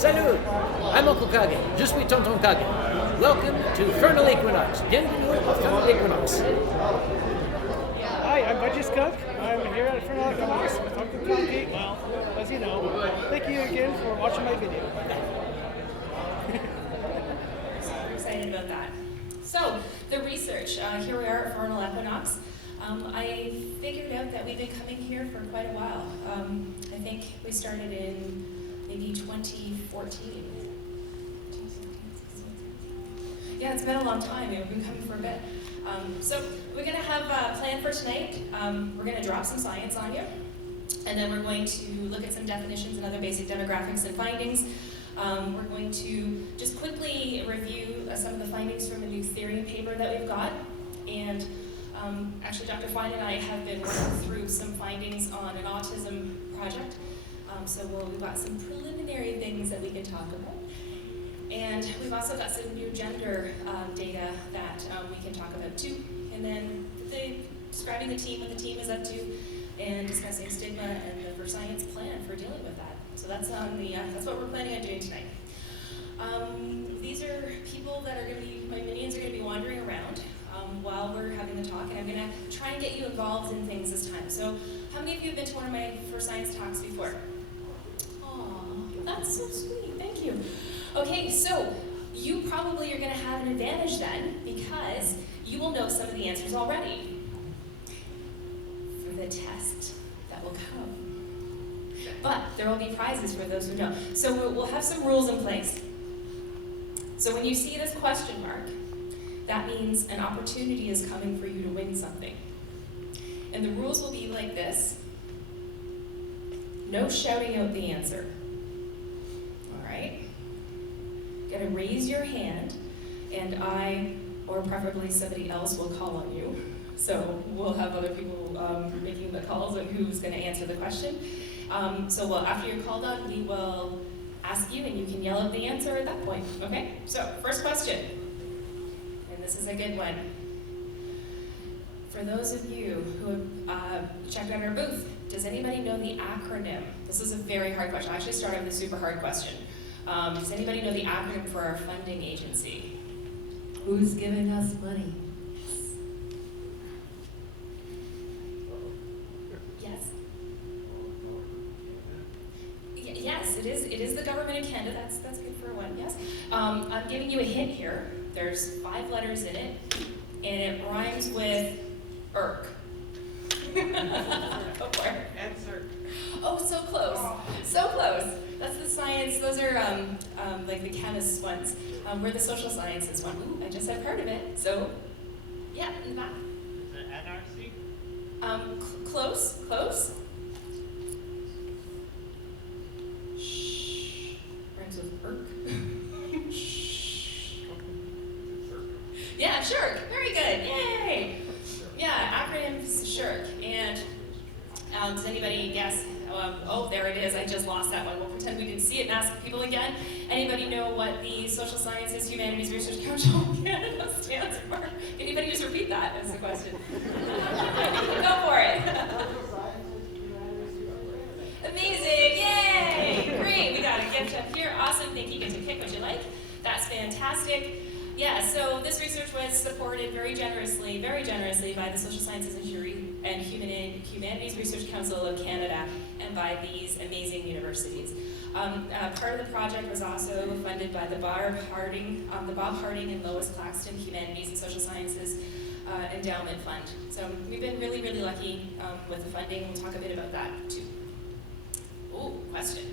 Salut! I'm Uncle Kage. Je suis Tonton Kage. Welcome to Furnal Equinox. Bienvenue au Furnal Equinox. Hi, I'm Budgie Skunk. I'm here at Furnal Equinox with Uncle Kage. Well, as you know, thank you again for watching my video. Super excited about that. So, the research. Here we are at Furnal Equinox. I figured out that we've been coming here for quite a while. I think we started in maybe 2014. Yeah, it's been a long time. We've been coming for a bit. So we're going to have a plan for tonight. We're going to drop some science on you, and then we're going to look at some definitions and other basic demographics and findings. We're going to just quickly review some of the findings from a new theory paper that we've got. And actually, Dr. Fine and I have been working through some findings on an autism project. So we've got some preliminary things that we can talk about. And we've also got some new gender data that we can talk about too. And then describing the team, what the team is up to, and discussing stigma and the FurScience plan for dealing with that. So that's that's what we're planning on doing tonight. These are people that are going to be, my minions are going to be wandering around while we're having the talk, and I'm going to try and get you involved in things this time. So how many of you have been to one of my FurScience talks before? That's so sweet, thank you. Okay, so you probably are going to have an advantage then because you will know some of the answers already for the test that will come. But there will be prizes for those who don't. So we'll have some rules in place. So when you see this question mark, that means an opportunity is coming for you to win something. And the rules will be like this. No shouting out the answer. Right? You're going to raise your hand, and I, or preferably somebody else, will call on you. So we'll have other people making the calls on who's going to answer the question. So after you're called on, we will ask you, and you can yell out the answer at that point. Okay? So first question, and this is a good one. For those of you who have checked out our booth, does anybody know the acronym? This is a very hard question. I actually started with a super hard question. Does anybody know the acronym for our funding agency? Who's giving us money? Yes. Yes, it is the government of Canada. That's good for one. Yes. I'm giving you a hint here. There's 5 letters in it, and it rhymes with IRC. Go for it. Answer. Oh, so close. So close. That's the science. Those are like the chemist ones. We're the social sciences one. Ooh, I just have heard of it. So, yeah, in the back. Is it NRC? Close. Shh. Rhymes with IRC. Shh. Yeah, SHIRK. Very good. Yay. Yeah, acronyms SHIRK. And does anybody guess? Oh, there it is. I just lost that one. We'll pretend we didn't see it and ask people again. Anybody know what the Social Sciences Humanities Research Council of Canada stands for? Can anybody just repeat that as the question? Go for it. Amazing. Yay. Great. We got a gift up here. Awesome. Thank you. Get to pick what you like. That's fantastic. Yeah, so this research was supported very generously by the Social Sciences and Humanities Research Council of Canada and by these amazing universities. Part of the project was also funded by the Bob Harding and Lois Claxton Humanities and Social Sciences Endowment Fund. So we've been really, really lucky with the funding. We'll talk a bit about that too. Ooh, question.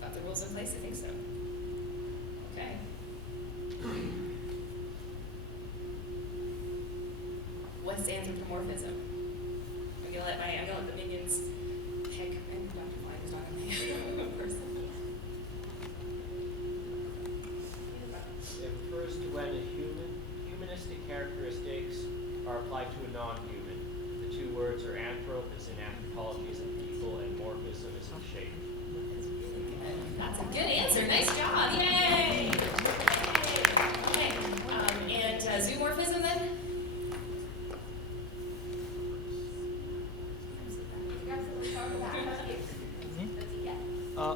Got the rules in place? I think so. Okay. What's anthropomorphism? I'm gonna let the minions pick, and Dr. Fine is not gonna pick a person. It refers to when humanistic characteristics are applied to a non-human. The two words are anthrope is in anthropology as in people, and morphism is in shape. That's a good answer. Nice job. Yay! Okay. And zoomorphism then?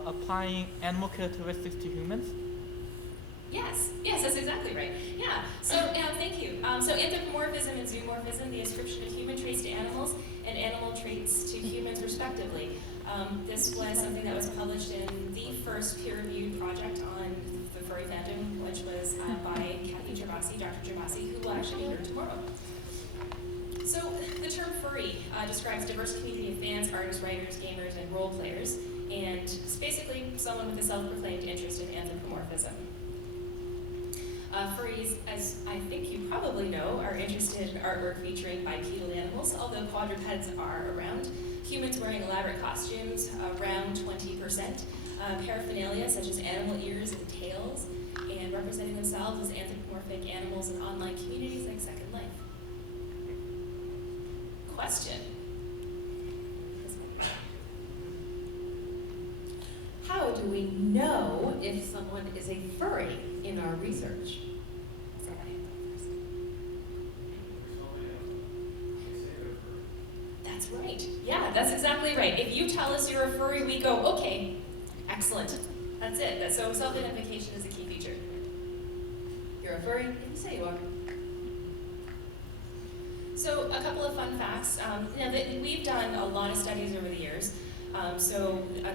applying animal characteristics to humans? Yes, that's exactly right. Yeah, so thank you. So anthropomorphism and zoomorphism, the ascription of human traits to animals and animal traits to humans respectively. This was something that was published in the first peer-reviewed project on the furry fandom, which was by Kathy Gervasi, Dr. Gervasi, who will actually be here tomorrow. So the term furry describes a diverse community of fans, artists, writers, gamers, and role players, and it's basically someone with a self-proclaimed interest in anthropomorphism. Furries, as I think you probably know, are interested in artwork featuring bipedal animals, although quadrupeds are around. Humans wearing elaborate costumes, around 20%. Paraphernalia, such as animal ears and tails, and representing themselves as anthropomorphic animals in online communities like Second Life. Question. How do we know if someone is a furry in our research? That's right. Yeah, that's exactly right. If you tell us you're a furry, we go, okay, excellent. That's it. So self-identification is a key feature. You're a furry, and you say you are. So a couple of fun facts. We've done a lot of studies over the years.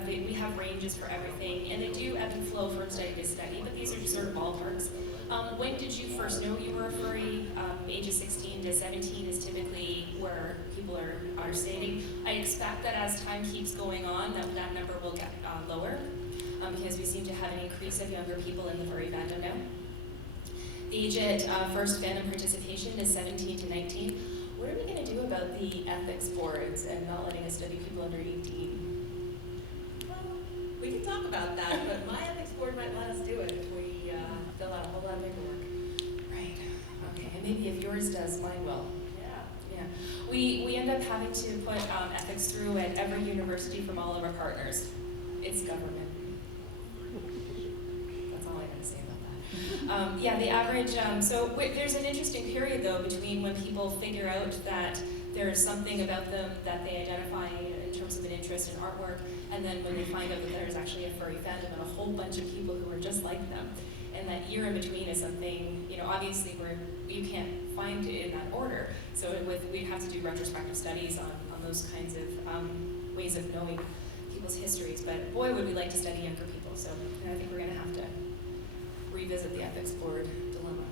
We have ranges for everything, and they do ebb and flow from study to study, but these are just sort of ballparks. When did you first know you were a furry? Ages 16 to 17 is typically where people are stating. I expect that as time keeps going on, that number will get lower, because we seem to have an increase of younger people in the furry fandom now. The age at first fandom participation is 17 to 19. What are we going to do about the ethics boards and not letting us study people under 18? Well, we can talk about that, but my ethics board might let us do it if we fill out a whole lot of paperwork. Right. Okay. And maybe if yours does, mine will. Yeah. Yeah. We end up having to put ethics through at every university from all of our partners. It's government. That's all I got to say about that. The average, there's an interesting period though between when people figure out that there's something about them that they identify in terms of an interest in artwork, and then when they find out that there's actually a furry fandom and a whole bunch of people who are just like them. And that year in between is something, obviously you can't find it in that order. So we'd have to do retrospective studies on those kinds of ways of knowing people's histories. But boy, would we like to study younger people. So I think we're going to have to revisit the ethics board dilemma.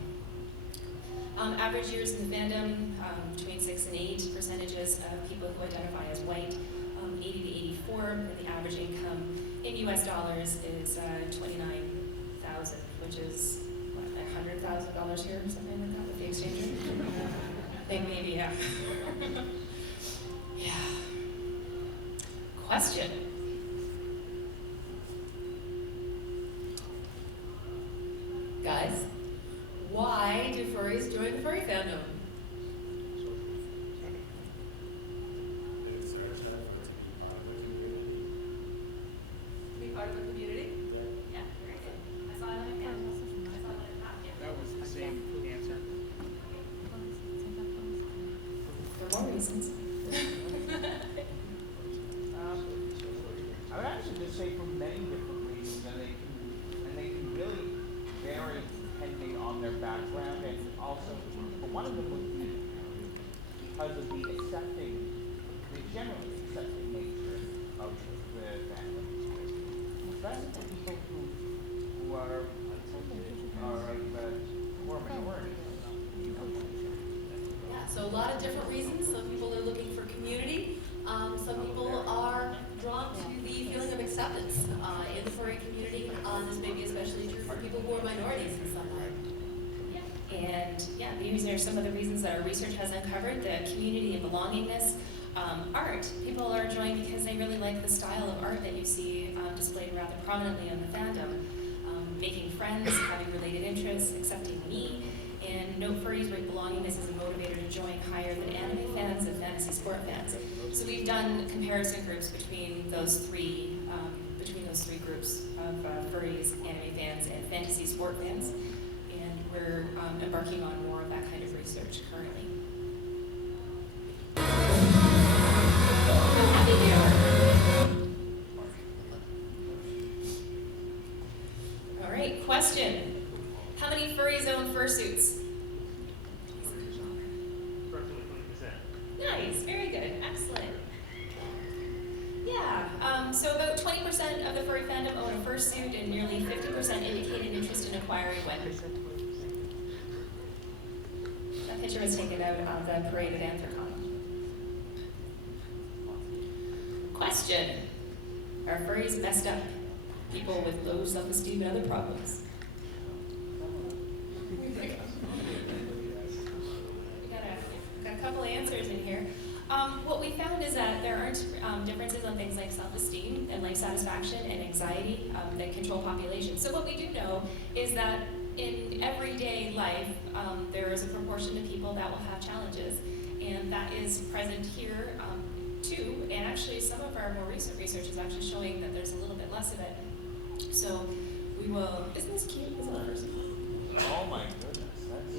Average years in the fandom, between 6 and 8 percentages of people who identify as white, 80 to 84, and the average income in US dollars is 29,000, which is what, $100,000 here or something like that with the exchange rate? I think maybe, yeah. Yeah. Question. Guys, why do furries join the furry fandom? To be part of a community? Yeah, very good. I saw that in That was the same answer. There are more reasons. I would actually just say for many different reasons, and they can really vary depending on their background, and also, but one of them would be because of the generally accepting nature of the family, especially for people who are minorities. Yeah, so a lot of different reasons. Some people are looking for community. Some people are drawn to the feeling of acceptance in the furry community. This may be especially true for people who are minorities in some way. And these are some of the reasons that our research has uncovered: the community and belongingness. Art. People are joined because they really like the style of art that you see displayed rather prominently on the fandom. Making friends, having related interests, accepting me, and no furries rate belongingness as a motivator to join higher than anime fans and fantasy sport fans. So we've done comparison groups between those three groups of furries, anime fans, and fantasy sport fans, and we're embarking on more of that kind of research currently. Question. How many furries own fursuits? Approximately 20%. Nice, very good, excellent. Yeah, so about 20% of the furry fandom own a fursuit, and nearly 50% indicated interest in acquiring one. That picture was taken out of the parade at Anthropomorphic. Question. Are furries messed up? People with low self-esteem and other problems. We got a couple answers in here. What we found is that there aren't differences on things like self-esteem and life satisfaction and anxiety that control populations. So what we do know is that in everyday life, there is a proportion of people that will have challenges, and that is present here too. And actually, some of our more recent research is actually showing that there's a little bit less of it. So we will. Isn't this cute? Is that the first one? Oh my goodness, that's.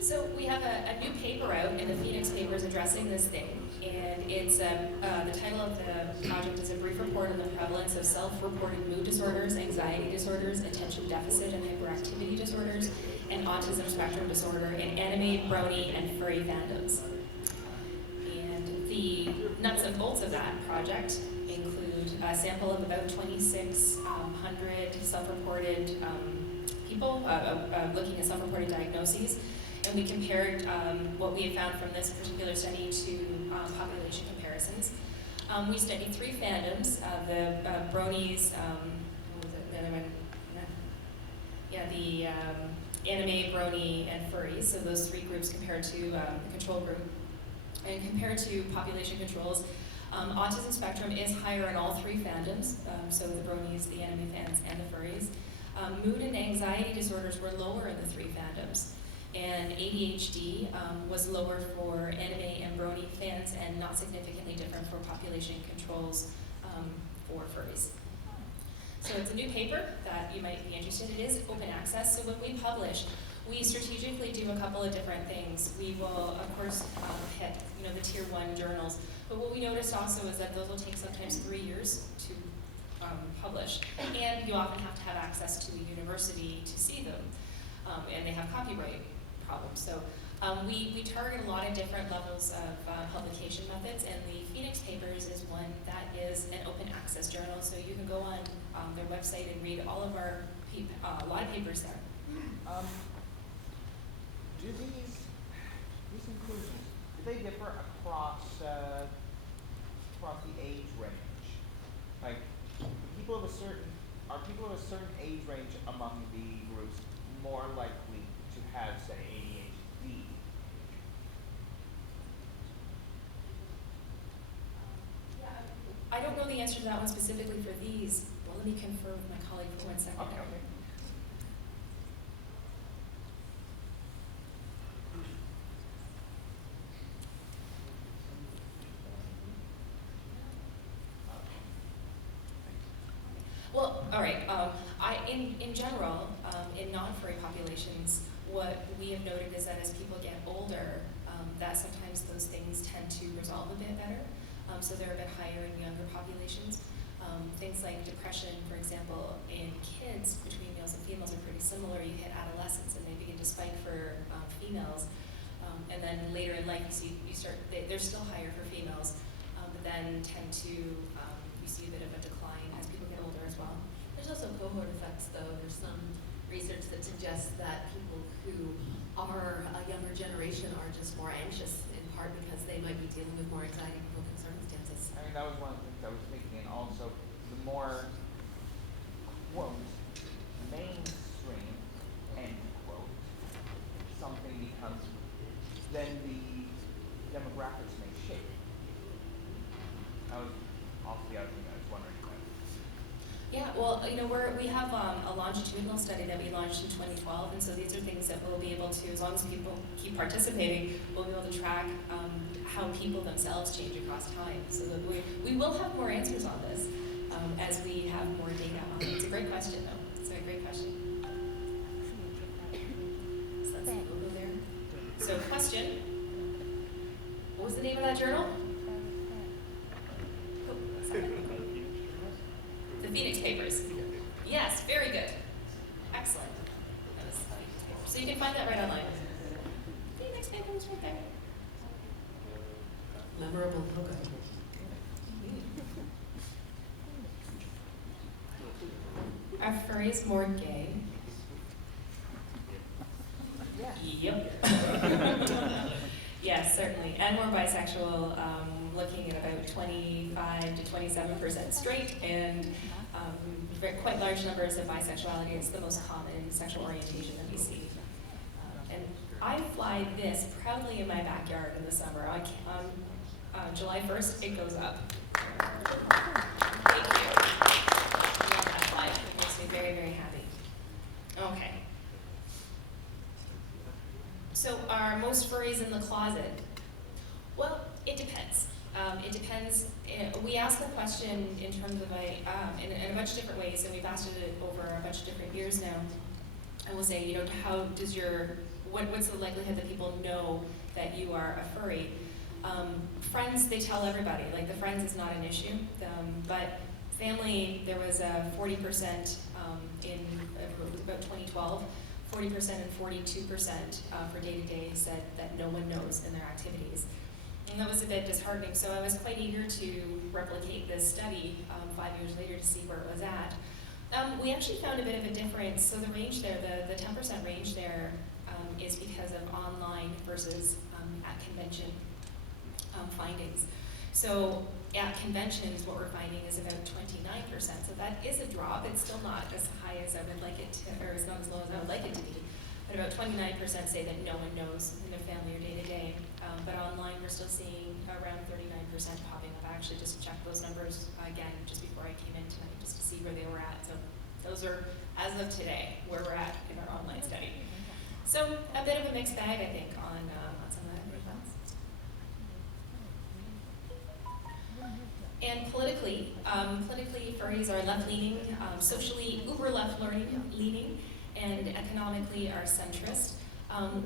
So we have a new paper out, and the Phoenix paper is addressing this thing, and it's the title of the project is a brief report on the prevalence of self-reported mood disorders, anxiety disorders, attention deficit and hyperactivity disorders, and autism spectrum disorder in anime, brony, and furry fandoms. And the nuts and bolts of that project include a sample of about 2,600 self-reported people looking at self-reported diagnoses. And we compared what we had found from this particular study to population comparisons. We studied 3 fandoms, the bronies, what was it, the other one? Yeah, the anime, brony, and furries. So those 3 groups compared to the control group. And compared to population controls, autism spectrum is higher in all 3 fandoms, so the bronies, the anime fans, and the furries. Mood and anxiety disorders were lower in the 3 fandoms. And ADHD was lower for anime and brony fans and not significantly different for population controls for furries. So it's a new paper that you might be interested in. It is open access, so when we publish, we strategically do a couple of different things. We will, of course, hit the tier 1 journals, but what we noticed also is that those will take sometimes 3 years to publish, and you often have to have access to a university to see them, and they have copyright problems. So we target a lot of different levels of publication methods, and the Phoenix Papers is one that is an open access journal, so you can go on their website and read all of our a lot of papers there. Do these inclusions, do they differ across the age range? Like, are people of a certain age range among the groups more likely to have, say, ADHD? I don't know the answer to that one specifically for these. Well, let me confer with my colleague for 1 second. Okay. Well, all right. In general, in non-furry populations, what we have noted is that as people get older, that sometimes those things tend to resolve a bit better. So they're a bit higher in younger populations. Things like depression, for example, in kids between males and females are pretty similar. You hit adolescence and they begin to spike for females, and then later in life they're still higher for females, but then tend to you see a bit of a decline as people get older as well. There's also cohort effects, though. There's some research that suggests that people who are a younger generation are just more anxious, in part because they might be dealing with more anxiety-provoking circumstances. I mean, that was one of the things I was thinking, and also the more, quote, mainstream, end quote, something becomes, then the demographics may shape. That was also the other thing I was wondering about. Yeah, well, we have a longitudinal study that we launched in 2012, and so these are things that we'll be able to, as long as people keep participating, we'll be able to track how people themselves change across time. So that we will have more answers on this as we have more data on it. It's a great question, though. It's a great question. So that's the logo there. So question, what was the name of that journal? Oh, sorry. The Phoenix Papers. Yes, very good. Excellent. That was Phoenix Papers. So you can find that right online. Phoenix Papers right there. Memorable logo. Are furries more gay? Yep. Yes, certainly. And more bisexual, looking at about 25 to 27% straight, and quite large numbers of bisexuality. It's the most common sexual orientation that we see. And I fly this proudly in my backyard in the summer. July 1st, it goes up. Thank you. I love that flight. It makes me very, very happy. Okay. So are most furries in the closet? Well, it depends. It depends. We ask the question in terms of in a bunch of different ways, and we've asked it over a bunch of different years now. And we'll say, how does what's the likelihood that people know that you are a furry? Friends, they tell everybody. Like, the friends is not an issue. But family, there was a 40% in about 2012. 40% and 42% for day-to-day said that no one knows in their activities. And that was a bit disheartening, so I was quite eager to replicate this study 5 years later to see where it was at. We actually found a bit of a difference. So the range there, the 10% range there is because of online versus at convention findings. So at conventions, what we're finding is about 29%. So that is a drop. It's still not as high as I would like it to, or it's not as low as I would like it to be. But about 29% say that no one knows in their family or day-to-day. But online, we're still seeing around 39% popping up. I actually just checked those numbers again just before I came in tonight, just to see where they were at. So those are, as of today, where we're at in our online study. So a bit of a mixed bag, I think, on some of that results. And politically, furries are left-leaning, socially uber left-leaning, and economically are centrist.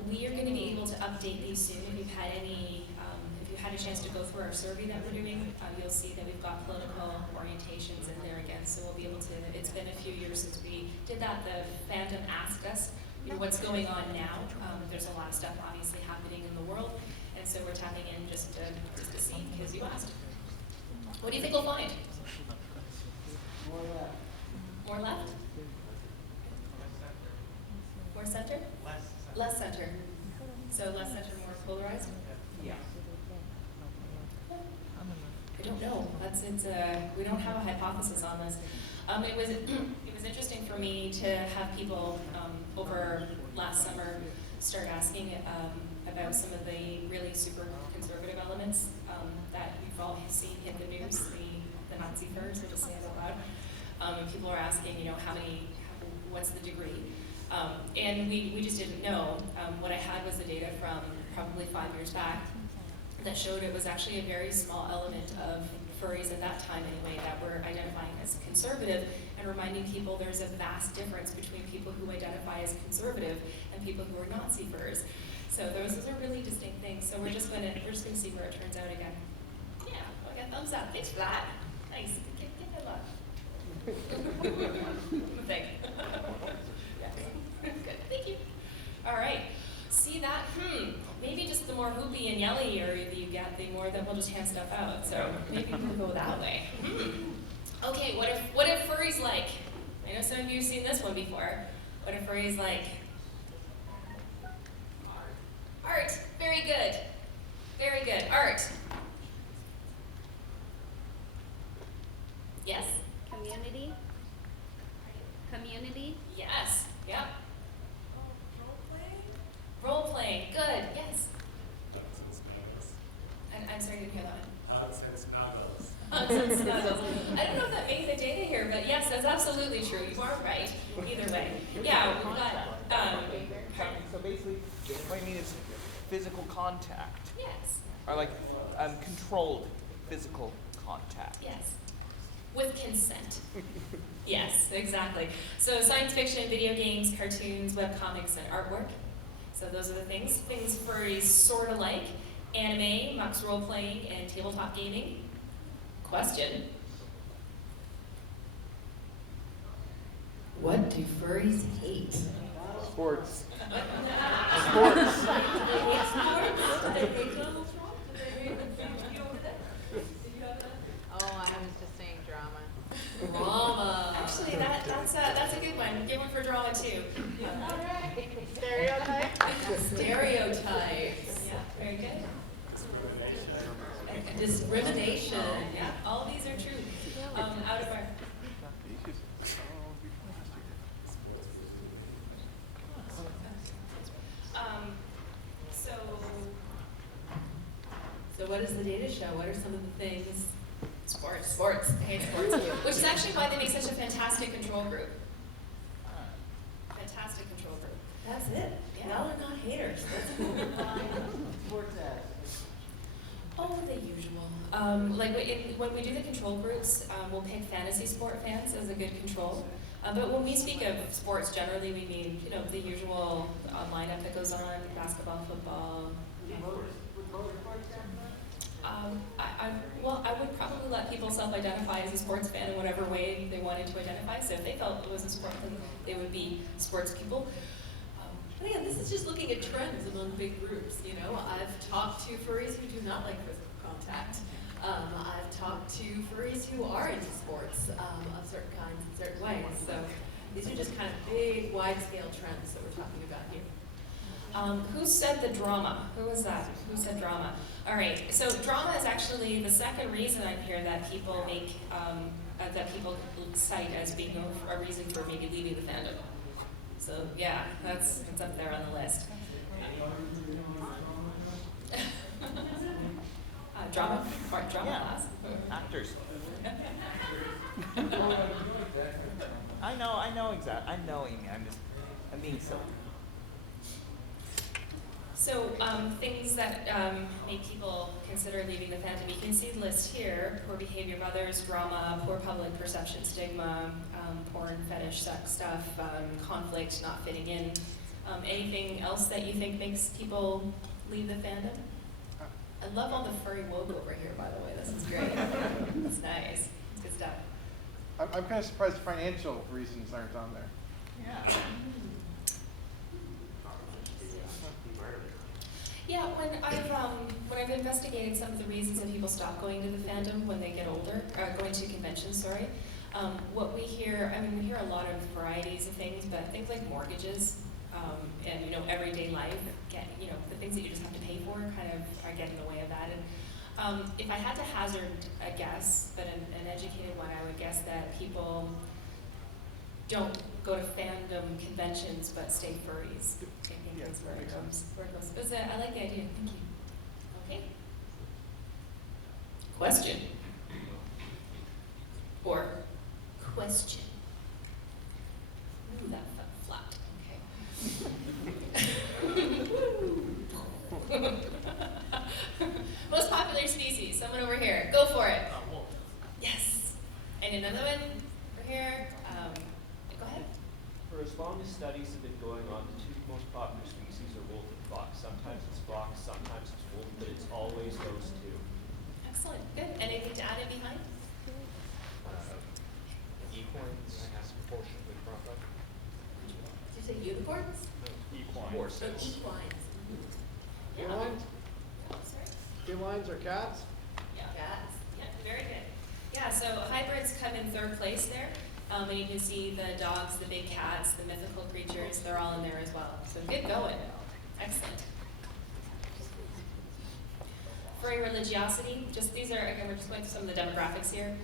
We are going to be able to update these soon. If you've had a chance to go through our survey that we're doing, you'll see that we've got political orientations in there again. So we'll be able to. It's been a few years since we did that. The Fandom asked us, what's going on now. There's a lot of stuff obviously happening in the world, and so we're tapping in just to see because you asked. What do you think we'll find? More left. More left? More center? Less center. So less center, more polarized? Yeah. I don't know. We don't have a hypothesis on this. It was interesting for me to have people over last summer start asking about some of the really super conservative elements that you've all seen hit the news, the Nazi furs, we'll just say it out loud. And people are asking, what's the degree? And we just didn't know. What I had was the data from probably 5 years back that showed it was actually a very small element of furries at that time anyway that were identifying as conservative, and reminding people there's a vast difference between people who identify as conservative and people who are Nazi furs. So those are really distinct things. So we're just gonna see where it turns out again. Yeah, I got thumbs up. Thanks for that. Nice. Give me a look. Thank you. Good. Thank you. All right. See that? Maybe just the more whoopy and yelly you get, the more that we'll just hand stuff out. So maybe we'll go that way. Okay. What if furries like? I know some of you have seen this one before. What if furries like? Art. Very good. Very good. Art. Yes? Community. Community. Yes. Yep. Role playing. Good. Yes. I'm sorry, I didn't hear that one. Hugs and snuggles. Hugs and snuggles. I don't know if that makes the data here, but yes, that's absolutely true. You are right. Either way. Yeah, we've got, So basically, what I mean is physical contact, yes, or like controlled physical contact. yes. With consent. Yes, exactly. So science fiction, video games, cartoons, webcomics, and artwork. So those are the things furries sort of like. Anime, Mux role-playing, and tabletop gaming. Question. What do furries hate? Sports. Sports. Do they hate sports? Do they hate Donald Trump? Do they hate you over there? Did you have that? Oh, I was just saying drama. Drama. Actually, that's a good one. Give one for drama too. All right. Stereotype? Stereotypes. Yeah, very good. Discrimination. Yeah, all these are true. Out of our. So what does the data show? What are some of the things? Sports. I hate sports. Which is actually why they make such a fantastic control group. Fantastic control group. That's it. Yeah. Now they're not haters. Sports Oh, the usual. Like when we do the control groups, we'll pick fantasy sport fans as a good control. But when we speak of sports, generally we mean the usual lineup that goes on: basketball, football. I would probably let people self-identify as a sports fan in whatever way they wanted to identify. So if they felt it was a sport, then they would be sports people. But again, this is just looking at trends among big groups. I've talked to furries who do not like physical contact. I've talked to furries who are into sports of certain kinds in certain ways. So these are just kind of big, wide-scale trends that we're talking about here. Who said the drama? Who was that? Who said drama? All right. So drama is actually the second reason I'm here that people make that people cite as being a reason for maybe leaving the fandom. So yeah, that's up there on the list. Drama? Drama class? Actors. I know exactly. I know, Amy. I'm being silly. So things that make people consider leaving the fandom, you can see the list here: poor behavior of others, drama, poor public perception, stigma, porn, fetish, sex stuff, conflict, not fitting in. Anything else that you think makes people leave the fandom? I love all the furry woke over here, by the way. This is great. It's nice. It's good stuff. I'm kind of surprised financial reasons aren't on there. Yeah. Yeah, when I've investigated some of the reasons that people stop going to the fandom when they get older, going to conventions, sorry, what we hear, we hear a lot of varieties of things, but things like mortgages and everyday life, the things that you just have to pay for kind of are getting in the way of that. And if I had to hazard a guess, but an educated one, I would guess that people don't go to fandom conventions but stay furries. I think that's where it goes. But I like the idea. Thank you. Okay. Question. Or question. Ooh, that flat. Okay. Most popular species. Someone over here. Go for it. Yes. And another one over here. Go ahead. For as long as studies have been going on, the two most popular species are wolf and fox. Sometimes it's fox, sometimes it's wolf, but it's always those two. Excellent. Good. Anything to add in behind? Equines, proportionately proper. Did you say unicorns? Equines. So equines. Felines? Oh, sorry. Felines or cats? Yeah. Cats. Yeah, very good. Yeah, so hybrids come in third place there. And you can see the dogs, the big cats, the mythical creatures, they're all in there as well. So good going. Excellent. Furry religiosity, these are, again, we're just going through some of the demographics here.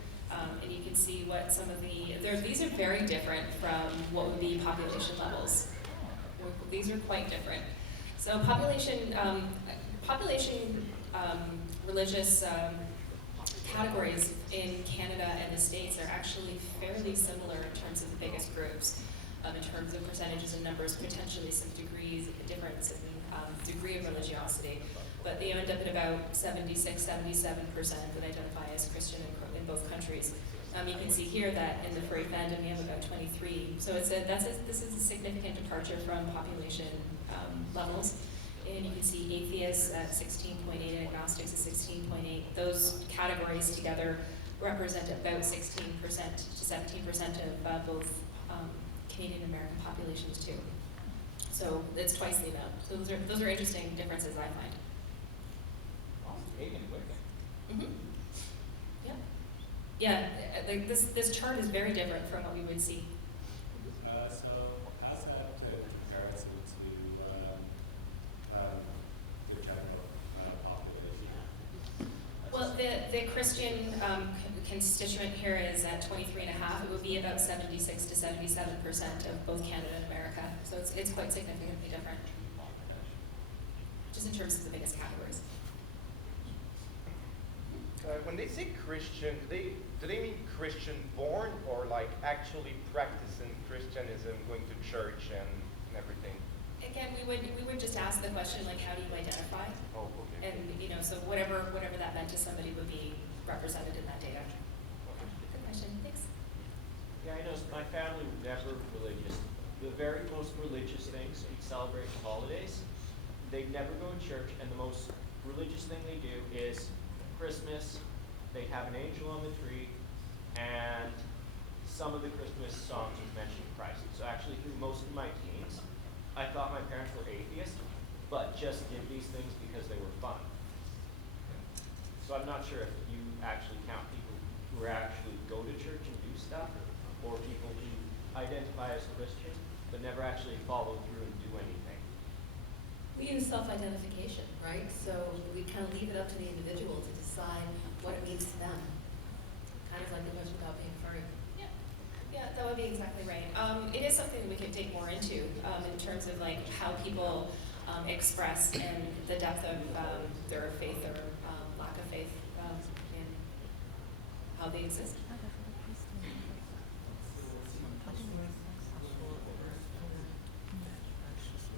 And you can see what some of these are very different from what would be population levels. These are quite different. So population religious categories in Canada and the States are actually fairly similar in terms of the biggest groups. In terms of percentages and numbers, potentially some degrees, difference in degree of religiosity. But they end up at about 76, 77% that identify as Christian in both countries. You can see here that in the furry fandom we have about 23. So this is a significant departure from population levels. And you can see atheists at 16.8, agnostics at 16.8. Those categories together represent about 16% to 17% of both Canadian American populations too. So it's twice the amount. So those are interesting differences I find. Mm-hmm. Yeah. Yeah. Like this chart is very different from what we would see. So how's that comparison to the general population? Well, the Christian constituent here is at 23.5. It would be about 76 to 77% of both Canada and America. So it's quite significantly different, just in terms of the biggest categories. When they say Christian, do they mean Christian born or like actually practicing Christianism, going to church and everything? Again, we would just ask the question like, how do you identify? Oh, okay. And so whatever that meant to somebody would be represented in that data. Okay. Good question. Thanks. Yeah, I know my family were never religious. The very most religious things, we celebrate holidays. They never go to church, and the most religious thing they do is Christmas. They have an angel on the tree, and some of the Christmas songs would mention Christ. So actually, through most of my teens, I thought my parents were atheists, but just did these things because they were fun. So I'm not sure if you actually count people who actually go to church and do stuff, or people who identify as Christian, but never actually follow through and do anything. We use self-identification, right? So we kind of leave it up to the individual to decide what it means to them. Kind of like the question about being furry. Yeah, that would be exactly right. It is something that we can dig more into in terms of like how people express and the depth of their faith or lack of faith in how they exist.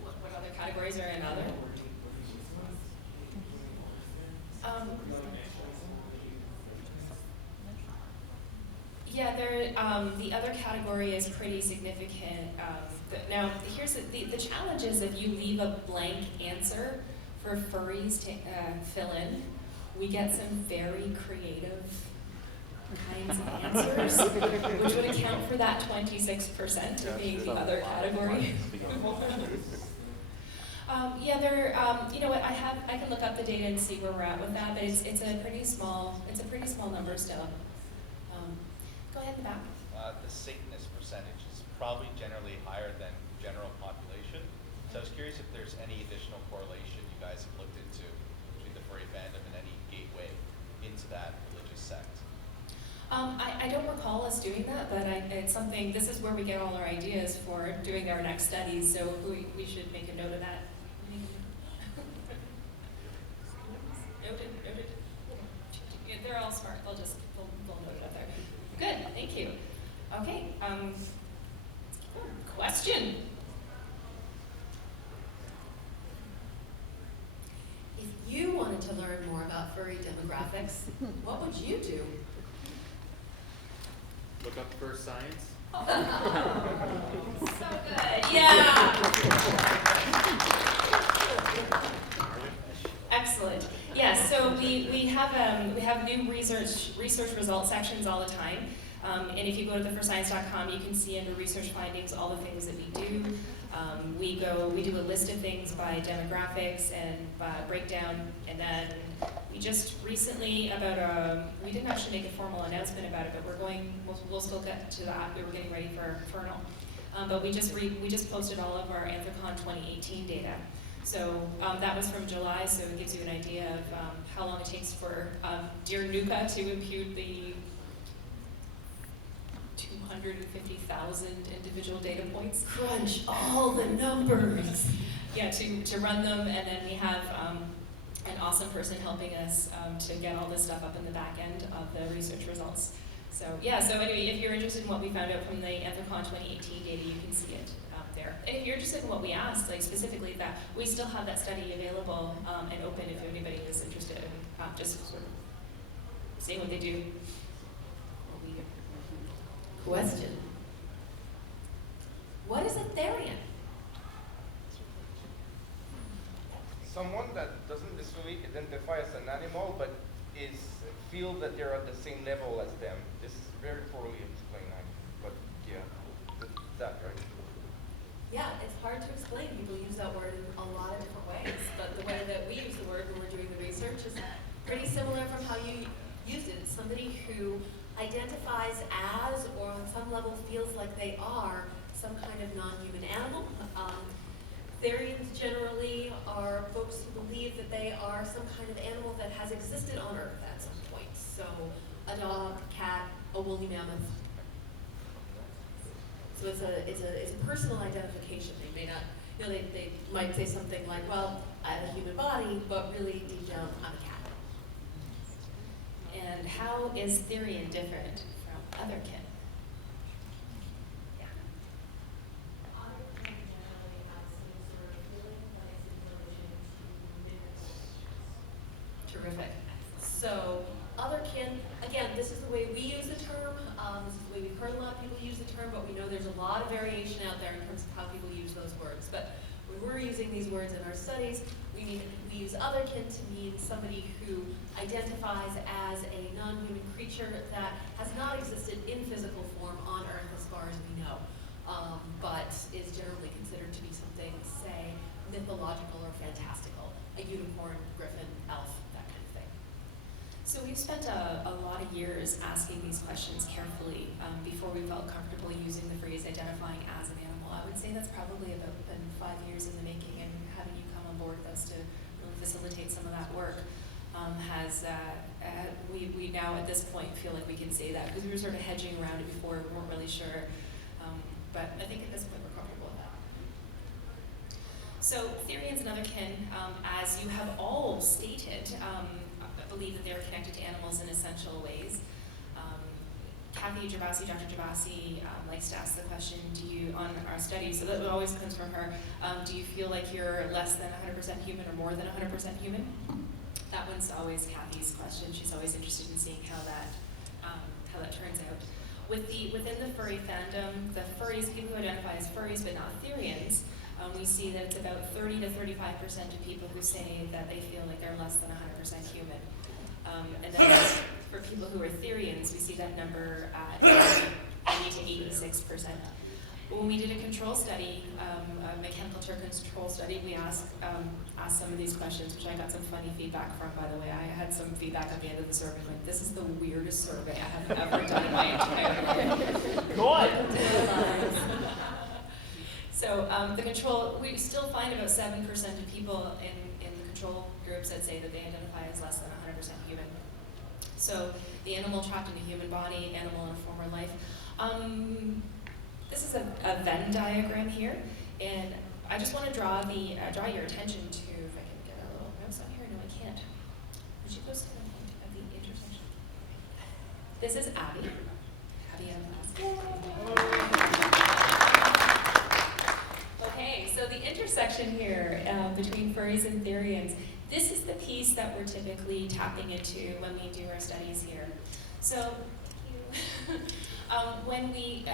What other categories are in other? Yeah, the other category is pretty significant. Now, here's the challenge is if you leave a blank answer for furries to fill in, we get some very creative kinds of answers, which would account for that 26% of being the other category. Yeah, you know what? I can look up the data and see where we're at with that, but it's a pretty small number still. Go ahead in the back. The Satanist percentage is probably generally higher than general population. So I was curious if there's any additional correlation you guys have looked into between the furry fandom and any gateway into that religious sect. I don't recall us doing that, but it's something. This is where we get all our ideas for doing our next studies. So we should make a note of that. Noted. Yeah, they're all smart. They'll note it up there. Good, thank you. Okay, question? If you wanted to learn more about furry demographics, what would you do? Look up FurScience. So good, yeah. Excellent. Yeah, so we have new research results sections all the time. And if you go to the FurScience.com, you can see under research findings all the things that we do. We do a list of things by demographics and by breakdown, and then we just recently we didn't actually make a formal announcement about it, but we'll still get to that. We were getting ready for Furnal, but we just posted all of our Anthropon 2018 data. So that was from July, so it gives you an idea of how long it takes for dear Nuka to impute the 250,000 individual data points. Crunch all the numbers. Yeah, to run them, and then we have an awesome person helping us to get all this stuff up in the back end of the research results. So yeah, so anyway, if you're interested in what we found out from the Anthropon 2018 data, you can see it there. And if you're interested in what we asked, like specifically that, we still have that study available and open if anybody is interested in just sort of seeing what they do. What we do. Question. What is a therian? Someone that doesn't necessarily identify as an animal, but feel that they're at the same level as them. This is very poorly explained, but yeah, that's right. Yeah, it's hard to explain. People use that word in a lot of different ways, but the way that we use the word when we're doing the research is pretty similar from how you used it. It's somebody who identifies as, or on some level feels like they are, some kind of non-human animal. Therians generally are folks who believe that they are some kind of animal that has existed on Earth at some point. So a dog, a cat, a woolly mammoth. So it's a personal identification. They may not, they might say something like, well, I have a human body, but really deep down, I'm a cat. And how is therian different from other kin? Terrific. So otherkin, again, this is the way we use the term. This is the way we've heard a lot of people use the term, but we know there's a lot of variation out there in terms of how people use those words. But when we're using these words in our studies, we use otherkin to mean somebody who identifies as a non-human creature that has not existed in physical form on Earth as far as we know, but is generally considered to be something, say, mythological or fantastical, a unicorn, griffin, elf, that kind of thing. So we've spent a lot of years asking these questions carefully before we felt comfortable using the phrase identifying as an animal. I would say that's probably about been 5 years in the making, and having you come on board with us to really facilitate some of that work we now at this point feel like we can say that, because we were sort of hedging around it before, we weren't really sure. But I think at this point we're comfortable with that. So therians and otherkin, as you have all stated, believe that they're connected to animals in essential ways. Kathy Gervasi, Dr. Gervasi, likes to ask the question, do you, on our study, so that always comes from her, do you feel like you're less than 100% human or more than 100% human? That one's always Kathy's question. She's always interested in seeing how that turns out. Within the furry fandom, the furries, people who identify as furries but not therians, we see that it's about 30 to 35% of people who say that they feel like they're less than 100% human. And then for people who are therians, we see that number at 80 to 86%. When we did a control study, a mechanical turk control study, we asked some of these questions, which I got some funny feedback from, by the way. I had some feedback at the end of the survey, like, this is the weirdest survey I have ever done in my entire life. Good! So the control, we still find about 7% of people in the control groups that say that they identify as less than 100% human. So the animal trapped in a human body, animal in a former life. This is a Venn diagram here, and I just want to draw your attention to, if I can get a little mouse on here. No, I can't. Would you go to the point of the intersection? This is Abby. Okay, so the intersection here between furries and therians, this is the piece that we're typically tapping into when we do our studies here. So, thank you. When we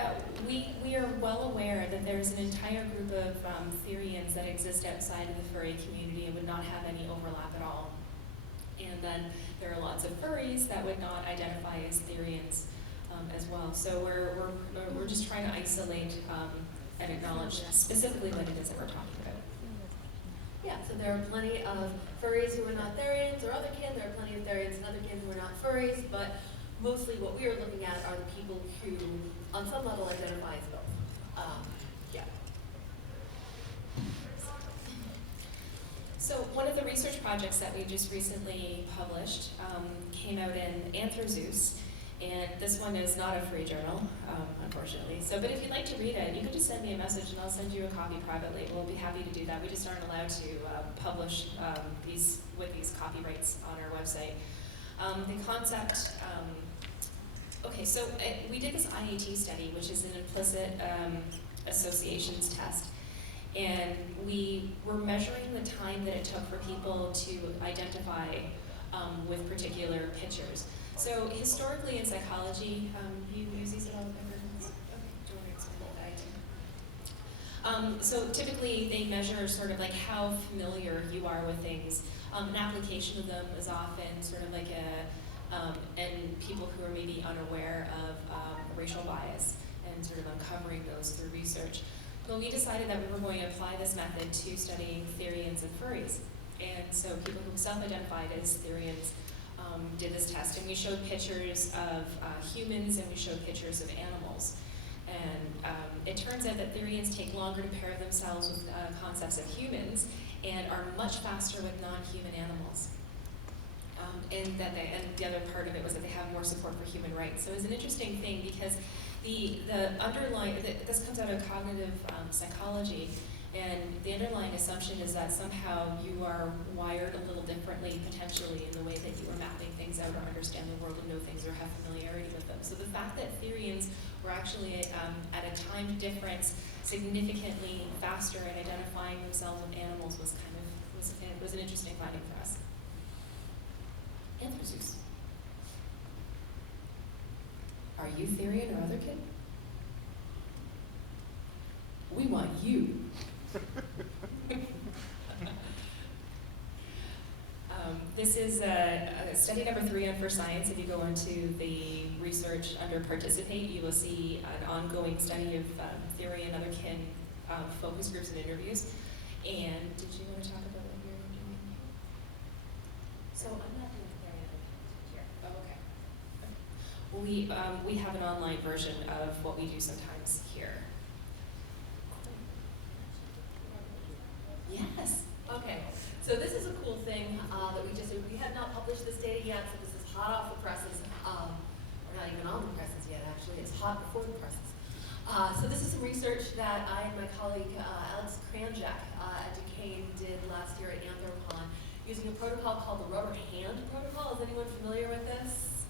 are well aware that there's an entire group of therians that exist outside of the furry community and would not have any overlap at all. And then there are lots of furries that would not identify as therians as well. So we're just trying to isolate and acknowledge specifically what it is that we're talking about. Yeah, so there are plenty of furries who are not therians or otherkin. There are plenty of therians and otherkin who are not furries, but mostly what we are looking at are the people who, on some level, identify as both. Yeah. So one of the research projects that we just recently published came out in Anthrozoos, And this one is not a free journal, unfortunately. So, but if you'd like to read it, you can just send me a message and I'll send you a copy privately. We'll be happy to do that. We just aren't allowed to publish these with these copyrights on our website. The concept, okay, so we did this IAT study, which is an implicit associations test. And we were measuring the time that it took for people to identify with particular pictures. So historically in psychology, you use these at all? So typically they measure sort of like how familiar you are with things. An application of them is often sort of like and people who are maybe unaware of racial bias and sort of uncovering those through research. But we decided that we were going to apply this method to studying Therians and Furries. And so people who self-identified as Therians did this test, and we showed pictures of humans and we showed pictures of animals. And it turns out that Therians take longer to pair themselves with concepts of humans and are much faster with non-human animals. And the other part of it was that they have more support for human rights. So it was an interesting thing because the underlying, this comes out of cognitive psychology, and the underlying assumption is that somehow you are wired a little differently potentially in the way that you are mapping things out or understand the world and know things or have familiarity with them. So the fact that Therians were actually at a time difference significantly faster at identifying themselves with animals was was an interesting finding for us. Anthropos. Are you Therian or otherkin? We want you. This is study number 3 on FurScience. If you go into the research under Participate, you will see an ongoing study of theory and otherkin focus groups and interviews. And did you want to talk about what you're doing here? So I'm not doing very here. Oh, okay. We have an online version of what we do sometimes here. Yes. Okay. So this is a cool thing that we have not published this data yet, so this is hot off the presses. We're not even on the presses yet, actually. It's hot before the presses. So this is some research that I and my colleague Alex Kranjak at Duquesne did last year at Anthropon using a protocol called the rubber hand protocol. Is anyone familiar with this?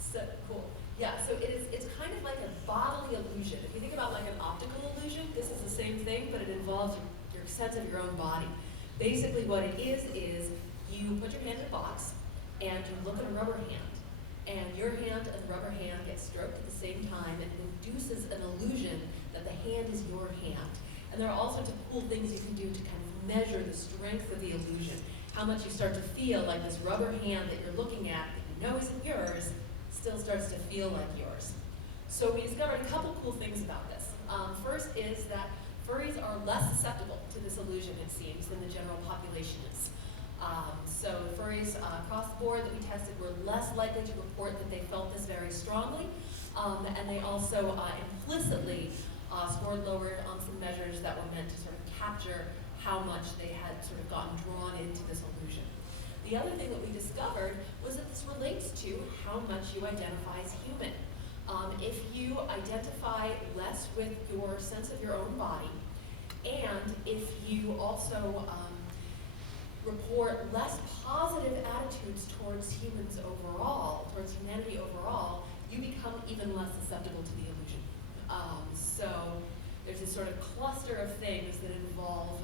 So cool. Yeah, so it's kind of like a bodily illusion. If you think about like an optical illusion, this is the same thing, but it involves your sense of your own body. Basically what it is you put your hand in a box and you look at a rubber hand, and your hand and the rubber hand get stroked at the same time, and it induces an illusion that the hand is your hand. And there are all sorts of cool things you can do to kind of measure the strength of the illusion, how much you start to feel like this rubber hand that you're looking at that you know isn't yours still starts to feel like yours. So we discovered a couple cool things about this. First is that furries are less susceptible to this illusion, it seems, than the general population is. So furries across the board that we tested were less likely to report that they felt this very strongly, and they also implicitly scored lower on some measures that were meant to sort of capture how much they had sort of gotten drawn into this illusion. The other thing that we discovered was that this relates to how much you identify as human. If you identify less with your sense of your own body, and if you also report less positive attitudes towards humans overall, towards humanity overall, you become even less susceptible to the illusion. So there's this sort of cluster of things that involve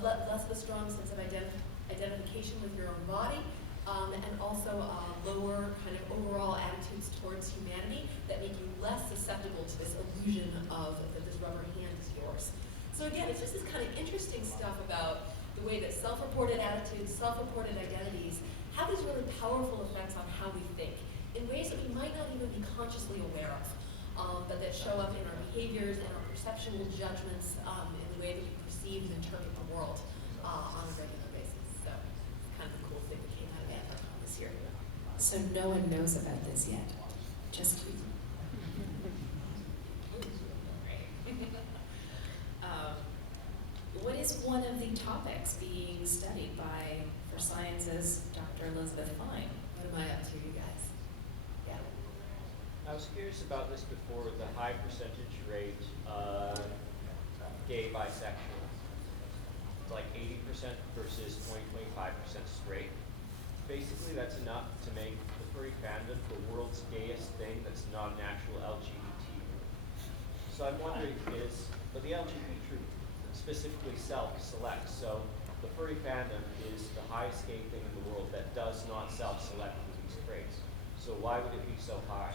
less of a strong sense of identification with your own body, and also lower kind of overall attitudes towards humanity that make you less susceptible to this illusion of that this rubber hand is yours. So again, it's just this kind of interesting stuff about the way that self-reported attitudes, self-reported identities have these really powerful effects on how we think in ways that we might not even be consciously aware of, but that show up in our behaviors and our perceptual judgments in the way that we perceive and interpret the world on a regular basis. So it's kind of a cool thing that came out of Anthropon this year. So no one knows about this yet, just you. What is one of the topics being studied by FurScience's Dr. Elizabeth Fine? What am I up to, you guys? Yeah. was curious about this before, the high percentage rate of gay bisexual. It's like 80% versus 25% straight. Basically, that's enough to make the furry fandom the world's gayest thing that's not an actual LGBT group. So I'm wondering but the LGBT group specifically self-selects. So the furry fandom is the highest gay thing in the world that does not self-select with these traits. So why would it be so high?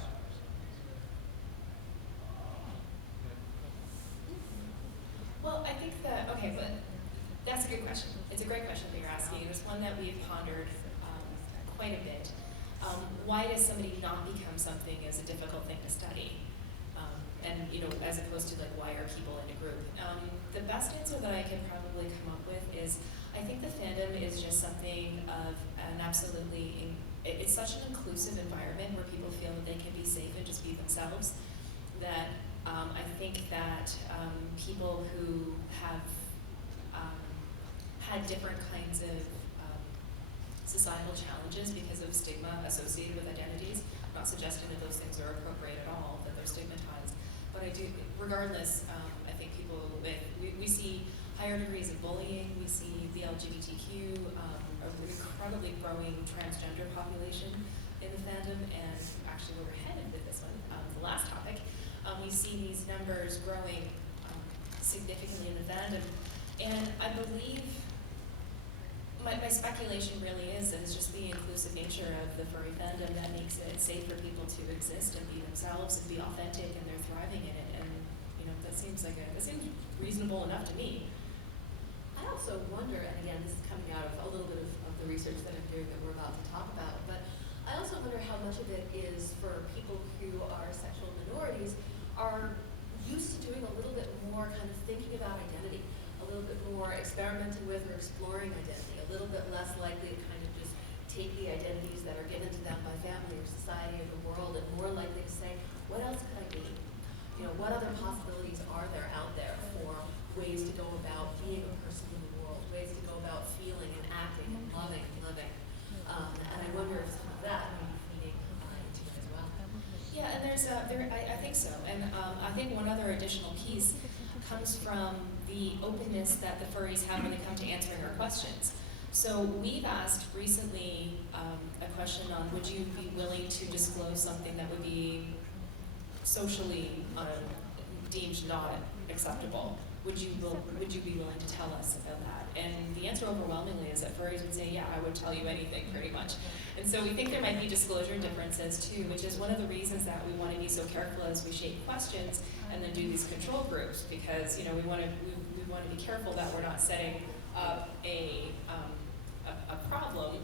Well, I think that, okay, but that's a good question. It's a great question that you're asking. It's one that we've pondered quite a bit. Why does somebody not become something is a difficult thing to study? And, you know, as opposed to like, why are people in a group? The best answer that I can probably come up with is, I think the fandom is just something of an absolutely, it's such an inclusive environment where people feel that they can be safe and just be themselves, that I think that people who have had different kinds of societal challenges because of stigma associated with identities, I'm not suggesting that those things are appropriate at all, that they're stigmatized, but I do, regardless, I think people we see higher degrees of bullying, we see the LGBTQ, a incredibly growing transgender population in the fandom, and actually where we're headed with this one, the last topic, we see these numbers growing significantly in the fandom, and I believe my speculation really is that it's just the inclusive nature of the furry fandom that makes it safe for people to exist and be themselves and be authentic, and they're thriving in it. And you know, that seems reasonable enough to me. I also wonder, and again, this is coming out of a little bit of the research that I'm doing that we're about to talk about, but I also wonder how much of it is for people who are sexual minorities are used to doing a little bit more kind of thinking about identity, a little bit more experimenting with or exploring identity, a little bit less likely to kind of just take the identities that are given to them by family or society or the world, and more likely to say, what else could I be? You know, what other possibilities are there out there for ways to go about being a person in the world, ways to go about feeling and acting and loving and living. And I wonder if some of that may be feeding into it as well. Yeah, and I think so. And I think one other additional piece comes from the openness that the furries have when they come to answering our questions. So we've asked recently a question on, would you be willing to disclose something that would be socially deemed not acceptable? Would you be willing to tell us about that? And the answer overwhelmingly is that furries would say, yeah, I would tell you anything, pretty much. And so we think there might be disclosure differences too, which is one of the reasons that we want to be so careful as we shape questions and then do these control groups, because you know we want to be careful that we're not setting up a problem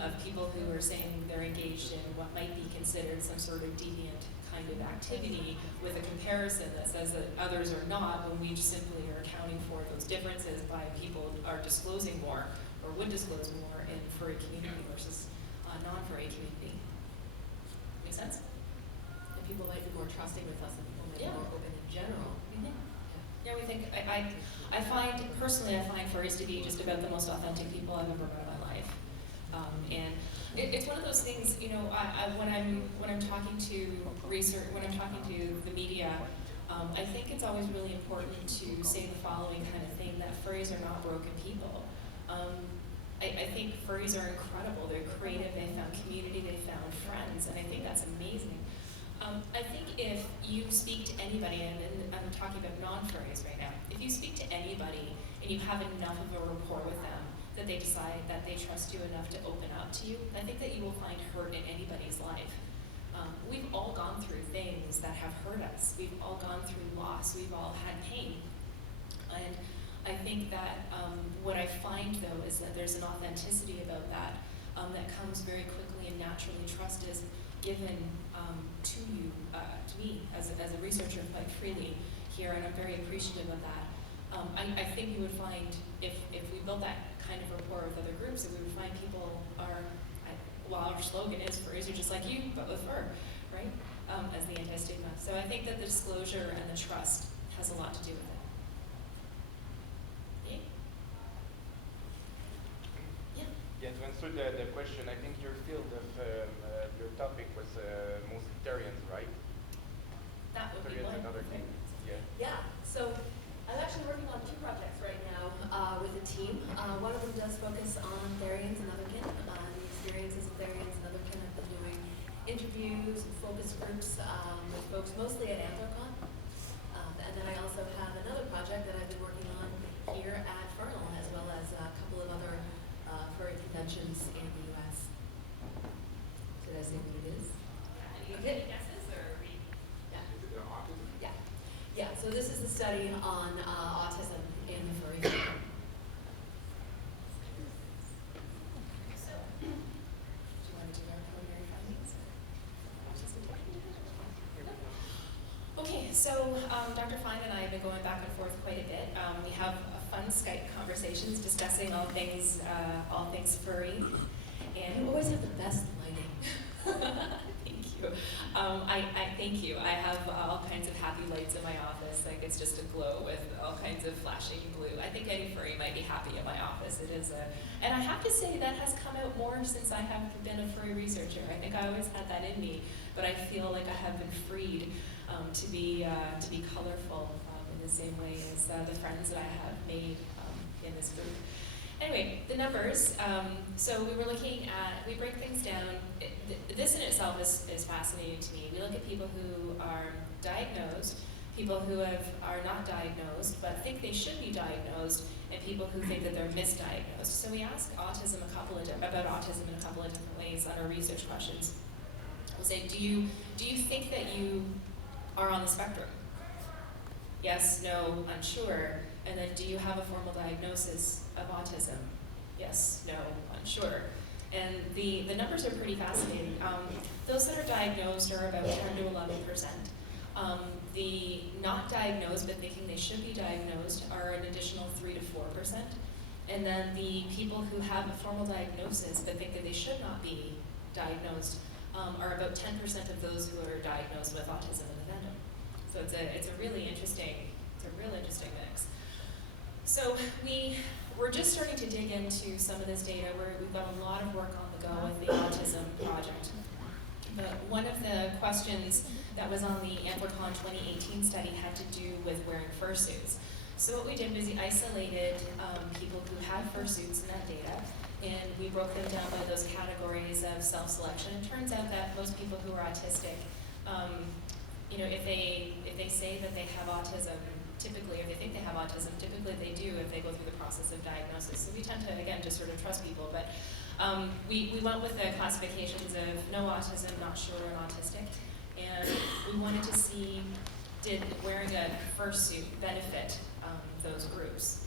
of people who are saying they're engaged in what might be considered some sort of deviant kind of activity with a comparison that says that others are not, when we just simply are accounting for those differences by people are disclosing more or would disclose more in furry community versus non-furry community. Make sense? And people might be more trusting with us, and people might be more open in general. Mm-hmm. Yeah, we think, I find furries to be just about the most authentic people I've ever met in my life. And it's one of those things, you know, when I'm talking to research, when I'm talking to the media, I think it's always really important to say the following kind of thing, that furries are not broken people. I think furries are incredible. They're creative, they found community, they found friends, and I think that's amazing. I think if you speak to anybody, and I'm talking about non-furries right now, if you speak to anybody and you have enough of a rapport with them, that they decide that they trust you enough to open up to you, I think that you will find hurt in anybody's life. We've all gone through things that have hurt us. We've all gone through loss. We've all had pain. And I think that what I find, though, is that there's an authenticity about that that comes very quickly, and naturally trust is given to you, to me, as a researcher quite freely here, and I'm very appreciative of that. I think you would find, if we built that kind of rapport with other groups, that we would find people are, well, our slogan is furries are just like you, but with fur, right? As the anti-stigma. So I think that the disclosure and the trust has a lot to do with it. Yeah? Yeah, to answer the question, I think your field of your topic was mostly Therians, right? another thing. Yeah. Yeah, so I'm actually working on 2 projects right now with a team. One of them does focus on Therians and otherkin, the experiences of Therians and otherkin. I've been doing interviews and focus groups with folks mostly at Anthropomorphic. And then I also have another project that I've been working on here at Furnal, as well as a couple of other furry conventions in the U.S. Should I say what it is? Any guesses or Yeah. Is it autism? Yeah. Yeah, so this is the study on autism in the furry field. So, do you want to do our preliminary findings? Okay, so Dr. Fine and I have been going back and forth quite a bit. We have fun Skype conversations discussing all things furry, and you always have the best lighting. Thank you. I thank you. I have all kinds of happy lights in my office. Like it's just a glow with all kinds of flashing blue. I think any furry might be happy in my office. It is and I have to say that has come out more since I have been a furry researcher. I think I always had that in me, but I feel like I have been freed to be colorful in the same way as the friends that I have made in this group. Anyway, the numbers. So we were looking at, we break things down. This in itself is fascinating to me. We look at people who are diagnosed, people who are not diagnosed but think they should be diagnosed, and people who think that they're misdiagnosed. So we ask about autism in a couple of different ways on our research questions. We'll say, do you think that you are on the spectrum? Yes, no, unsure. And then, do you have a formal diagnosis of autism? Yes, no, unsure. And the numbers are pretty fascinating. Those that are diagnosed are about 10 to 11%. The not diagnosed but thinking they should be diagnosed are an additional 3 to 4%. And then the people who have a formal diagnosis but think that they should not be diagnosed are about 10% of those who are diagnosed with autism in the Fandom. So it's a really interesting mix. So we're just starting to dig into some of this data where we've got a lot of work on the go with the autism project. But one of the questions that was on the Anthrocon 2018 study had to do with wearing fursuits. So what we did was we isolated people who had fursuits in that data, and we broke them down by those categories of self-selection. It turns out that most people who are autistic, if they say that they have autism, typically, if they think they have autism, typically they do if they go through the process of diagnosis. So we tend to, again, just sort of trust people. But we went with the classifications of no autism, not sure, and autistic. And we wanted to see, did wearing a fursuit benefit those groups?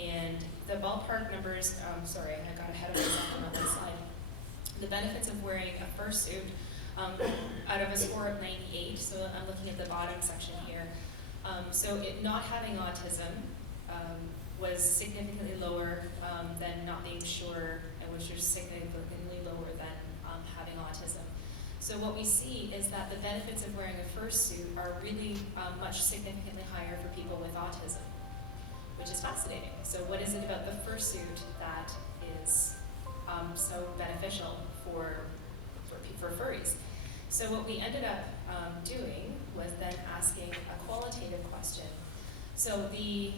And the ballpark numbers, sorry, I got ahead of myself on that slide. The benefits of wearing a fursuit, out of a score of 98, so I'm looking at the bottom section here. So not having autism was significantly lower than not being sure, and which was significantly lower than having autism. So what we see is that the benefits of wearing a fursuit are really much significantly higher for people with autism, which is fascinating. So what is it about the fursuit that is so beneficial for furries? So what we ended up doing was then asking a qualitative question. So the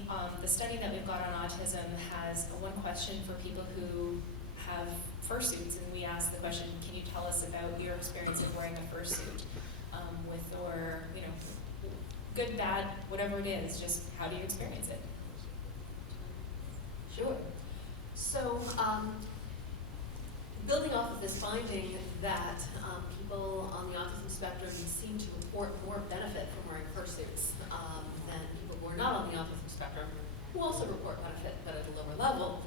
study that we've got on autism has one question for people who have fursuits, and we ask the question, can you tell us about your experience of wearing a fursuit or good, bad, whatever it is, just how do you experience it? Sure. So, building off of this finding that people on the autism spectrum seem to report more benefit from wearing fursuits than people who are not on the autism spectrum, who also report benefit, but at a lower level,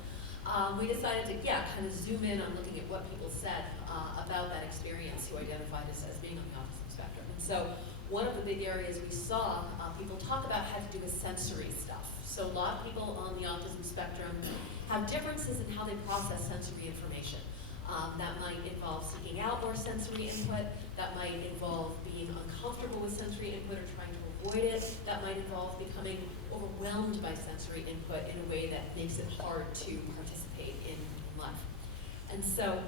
we decided to, kind of zoom in on looking at what people said about that experience who identified as being on the autism spectrum. And so one of the big areas we saw people talk about had to do with sensory stuff. So a lot of people on the autism spectrum have differences in how they process sensory information. That might involve seeking out more sensory input. That might involve being uncomfortable with sensory input or trying to avoid it. That might involve becoming overwhelmed by sensory input in a way that makes it hard to participate in life. And so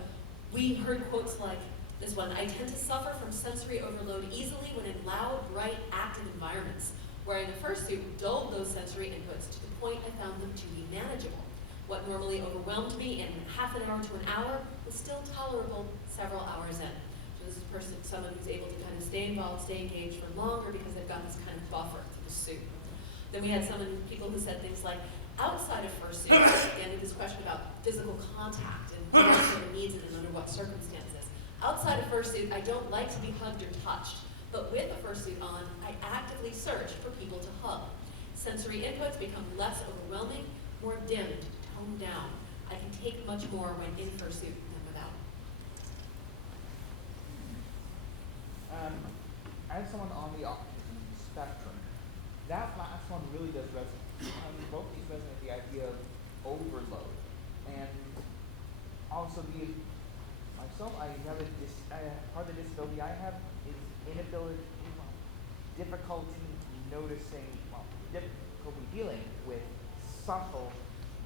we heard quotes like, This one, I tend to suffer from sensory overload easily when in loud, bright, active environments. Wearing a fursuit dulled those sensory inputs to the point I found them to be manageable. What normally overwhelmed me in half an hour to an hour was still tolerable several hours in. So this is someone who's able to kind of stay involved, stay engaged for longer because they've got this kind of buffer through the suit. Then we had people who said things like, outside of fursuit, again with this question about physical contact and who sort of needs it and under what circumstances. Outside of fursuit, I don't like to be hugged or touched, but with a fursuit on, I actively search for people to hug. Sensory inputs become less overwhelming, more dimmed, toned down. I can take much more when in fursuit than without. As someone on the autism spectrum, that last one really does resonate. Both these resonate the idea of overload, and also myself, I have part of the disability I have is difficulty noticing, difficulty dealing with subtle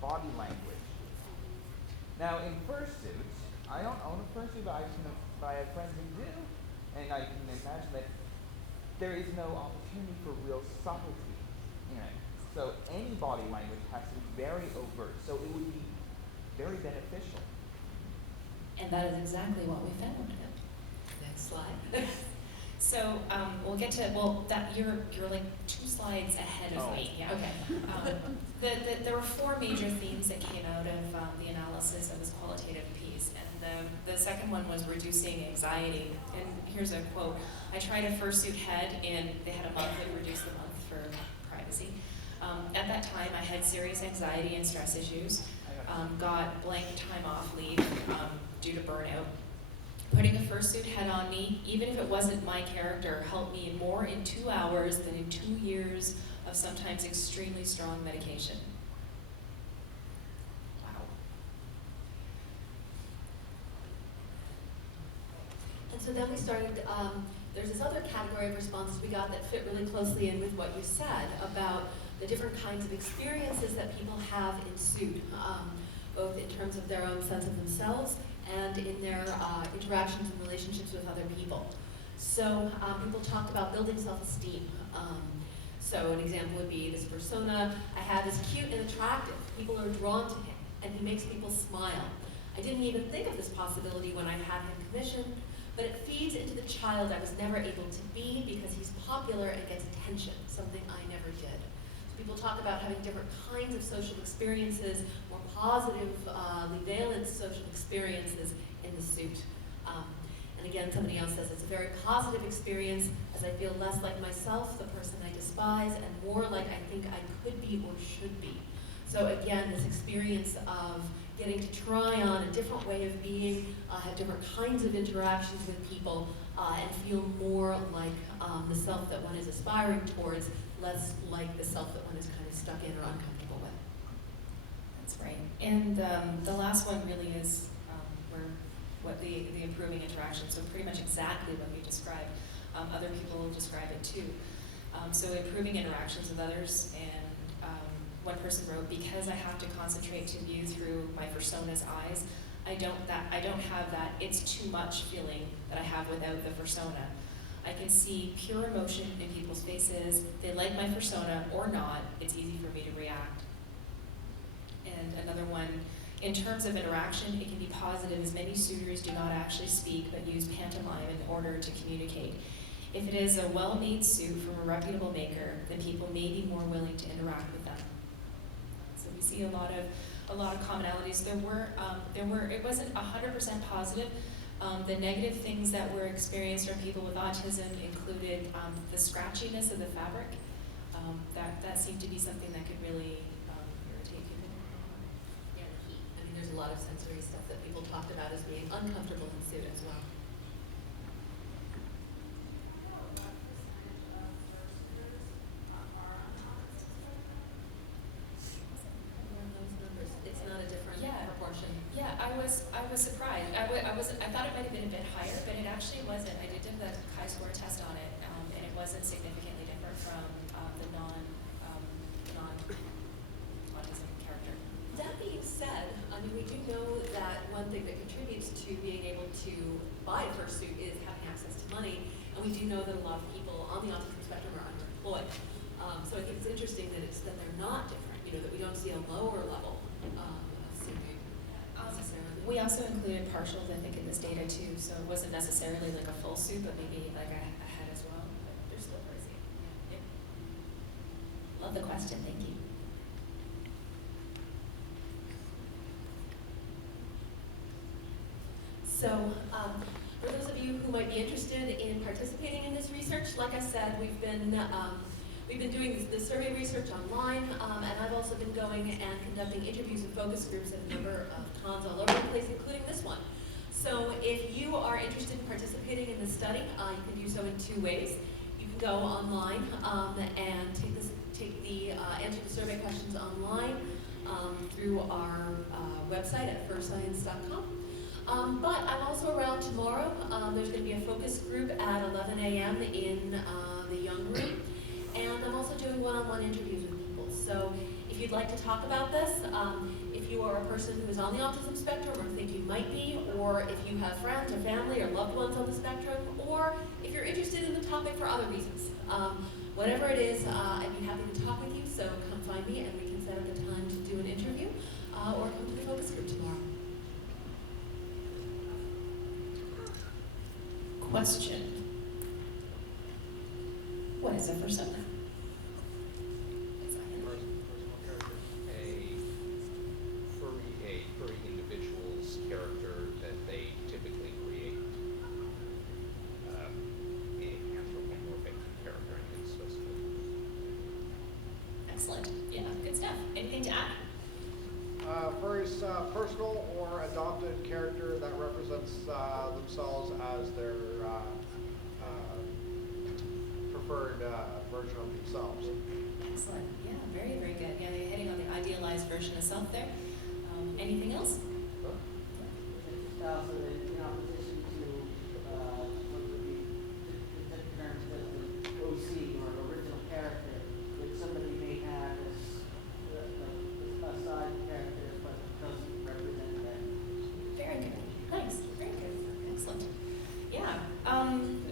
body language. Now in fursuits, I don't own a fursuit, but I have friends who do, and I can imagine that there is no opportunity for real subtlety in it. So any body language has to be very overt, so it would be very beneficial. And that is exactly what we found. Next slide. So we'll get to, you're like 2 slides ahead of me. Yeah. Okay. There were 4 major themes that came out of the analysis of this qualitative piece. And the second one was reducing anxiety. And here's a quote. I tried a fursuit head, and they had a monthly, reduced the month for privacy. At that time, I had serious anxiety and stress issues, got blank time off leave due to burnout. Putting a fursuit head on me, even if it wasn't my character, helped me more in 2 hours than in 2 years of sometimes extremely strong medication. Wow. And so then we started, there's this other category of responses we got that fit really closely in with what you said about the different kinds of experiences that people have in suit, both in terms of their own sense of themselves and in their interactions and relationships with other people. So people talked about building self-esteem. So an example would be this persona I have is cute and attractive. People are drawn to him, and he makes people smile. I didn't even think of this possibility when I had him commissioned, but it feeds into the child I was never able to be because he's popular and gets attention, something I never did. So people talk about having different kinds of social experiences, more positively valent social experiences in the suit. And again, somebody else says it's a very positive experience as I feel less like myself, the person I despise, and more like I think I could be or should be. So again, this experience of getting to try on a different way of being, have different kinds of interactions with people, and feel more like the self that one is aspiring towards, less like the self that one is kind of stuck in or uncomfortable with. That's right. And the last one really is what the improving interaction. So pretty much exactly what you described. Other people will describe it too. So improving interactions with others, and one person wrote, because I have to concentrate to view through my persona's eyes, I don't have that it's too much feeling that I have without the persona. I can see pure emotion in people's faces. They like my persona or not. It's easy for me to react. And another one, in terms of interaction, it can be positive as many suitors do not actually speak but use pantomime in order to communicate. If it is a well-made suit from a reputable maker, then people may be more willing to interact with them. So we see a lot of commonalities. It wasn't 100% positive. The negative things that were experienced from people with autism included the scratchiness of the fabric. That seemed to be something that could really irritate people. Yeah, the heat. I mean, there's a lot of sensory stuff that people talked about as being uncomfortable in suit as well. It's not a different proportion. Yeah, I was surprised. I thought it might have been a bit higher, but it actually wasn't. I did the chi-score test on it, and it wasn't significantly different from the non-autism character. That being said, I mean, we do know that one thing that contributes to being able to buy a fursuit is having access to money, and we do know that a lot of people on the autism spectrum are underemployed. So I think it's interesting that they're not different. That we don't see a lower level of suiting necessarily. We also included partials, I think, in this data too, so it wasn't necessarily like a full suit, but maybe like a head as well. But they're still pricey. Yeah. Love the question, thank you. So, for those of you who might be interested in participating in this research, like I said, we've been doing the survey research online, and I've also been going and conducting interviews and focus groups at a number of cons all over the place, including this one. So if you are interested in participating in this study, you can do so in two ways. You can go online and answer the survey questions online through our website at FurScience.com. But I'm also around tomorrow. There's going to be a focus group at 11 a.m. in the Young Room. And I'm also doing one-on-one interviews with people. So if you'd like to talk about this, if you are a person who is on the autism spectrum or think you might be, or if you have friends or family or loved ones on the spectrum, or if you're interested in the topic for other reasons, whatever it is, I'd be happy to talk with you. So come find me and we can set up a time to do an interview or come to the focus group tomorrow. Question. What is a persona? A furry individual's character that they typically create. An anthropomorphic character, I think, supposed to be. Excellent. Yeah, good stuff. Anything to add? Furry's personal or adopted character that represents themselves as their preferred version of themselves. Excellent. Yeah, very, very good. Yeah, they're heading on the idealized version of self there. Anything else? Just also in opposition to what would be the terms as the OC or original character, which somebody may have as a side character but doesn't represent them. Very good. Nice. Very good. Excellent. Yeah.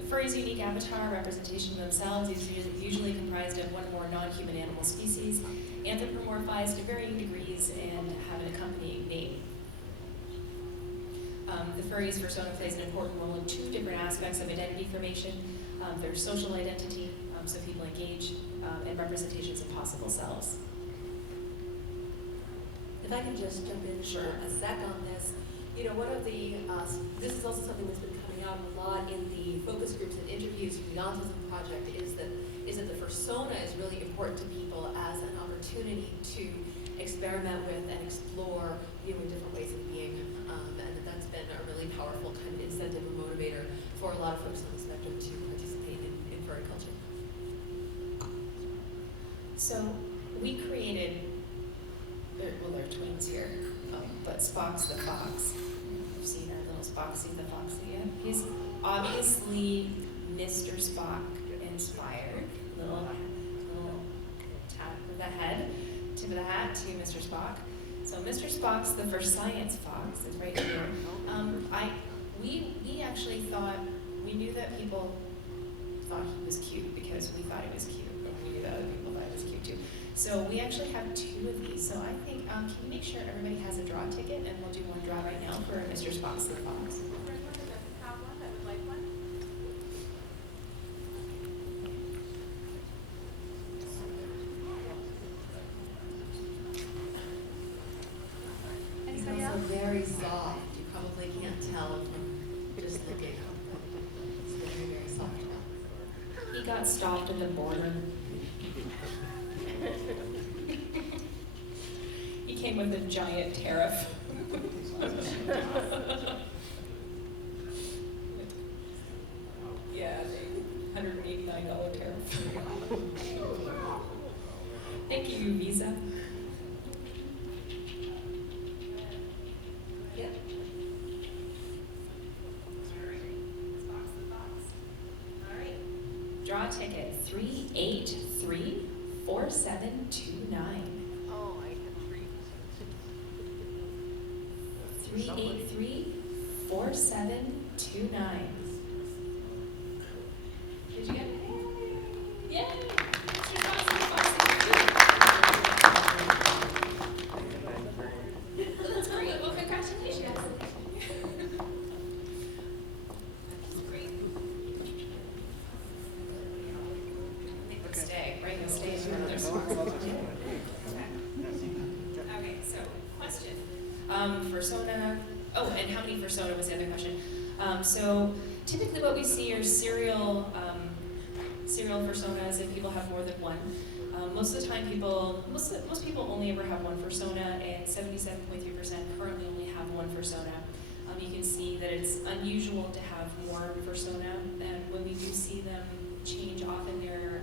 Furry's unique avatar representation of themselves is usually comprised of one or more non-human animal species, anthropomorphized to varying degrees, and have an accompanying name. The furry's persona plays an important role in two different aspects of identity formation. There's social identity, so people engage, and representations of possible selves. If I can just jump in for a sec on this, one of the, this is also something that's been coming out a lot in the focus groups and interviews for the Autism Project, is that the persona is really important to people as an opportunity to experiment with and explore in different ways of being, and that's been a really powerful kind of incentive and motivator for a lot of folks on the spectrum to participate in furry culture. So we created, well, they're twins here, but Spock's the fox. You've seen our little Spoxy the Foxy yet? He's obviously Mr. Spock inspired. Little tap of the head, tip of the hat to Mr. Spock. So Mr. Spock's the FurScience fox. It's right here. We actually thought, we knew that people thought he was cute because we thought he was cute, but we knew that other people thought he was cute too. So we actually have two of these. So I think, can you make sure everybody has a draw ticket, and we'll do one draw right now for Mr. Spock's the fox. Anybody else? Very soft. You probably can't tell from just looking. It's very, very soft. He got stopped at the border. He came with a giant tariff. Yeah, $189 tariff. Thank you, Visa. Yeah. All right. Draw ticket 3834729. Oh, I had 3. 3834729. Stay, right? You'll stay for another spot. Okay, so question. Fursona. Oh, and how many fursona was the other question? So typically what we see are serial fursonas, if people have more than one. Most of the time most people only ever have one fursona, and 77.3% currently only have one fursona. You can see that it's unusual to have more fursona, and when we do see them change, often they're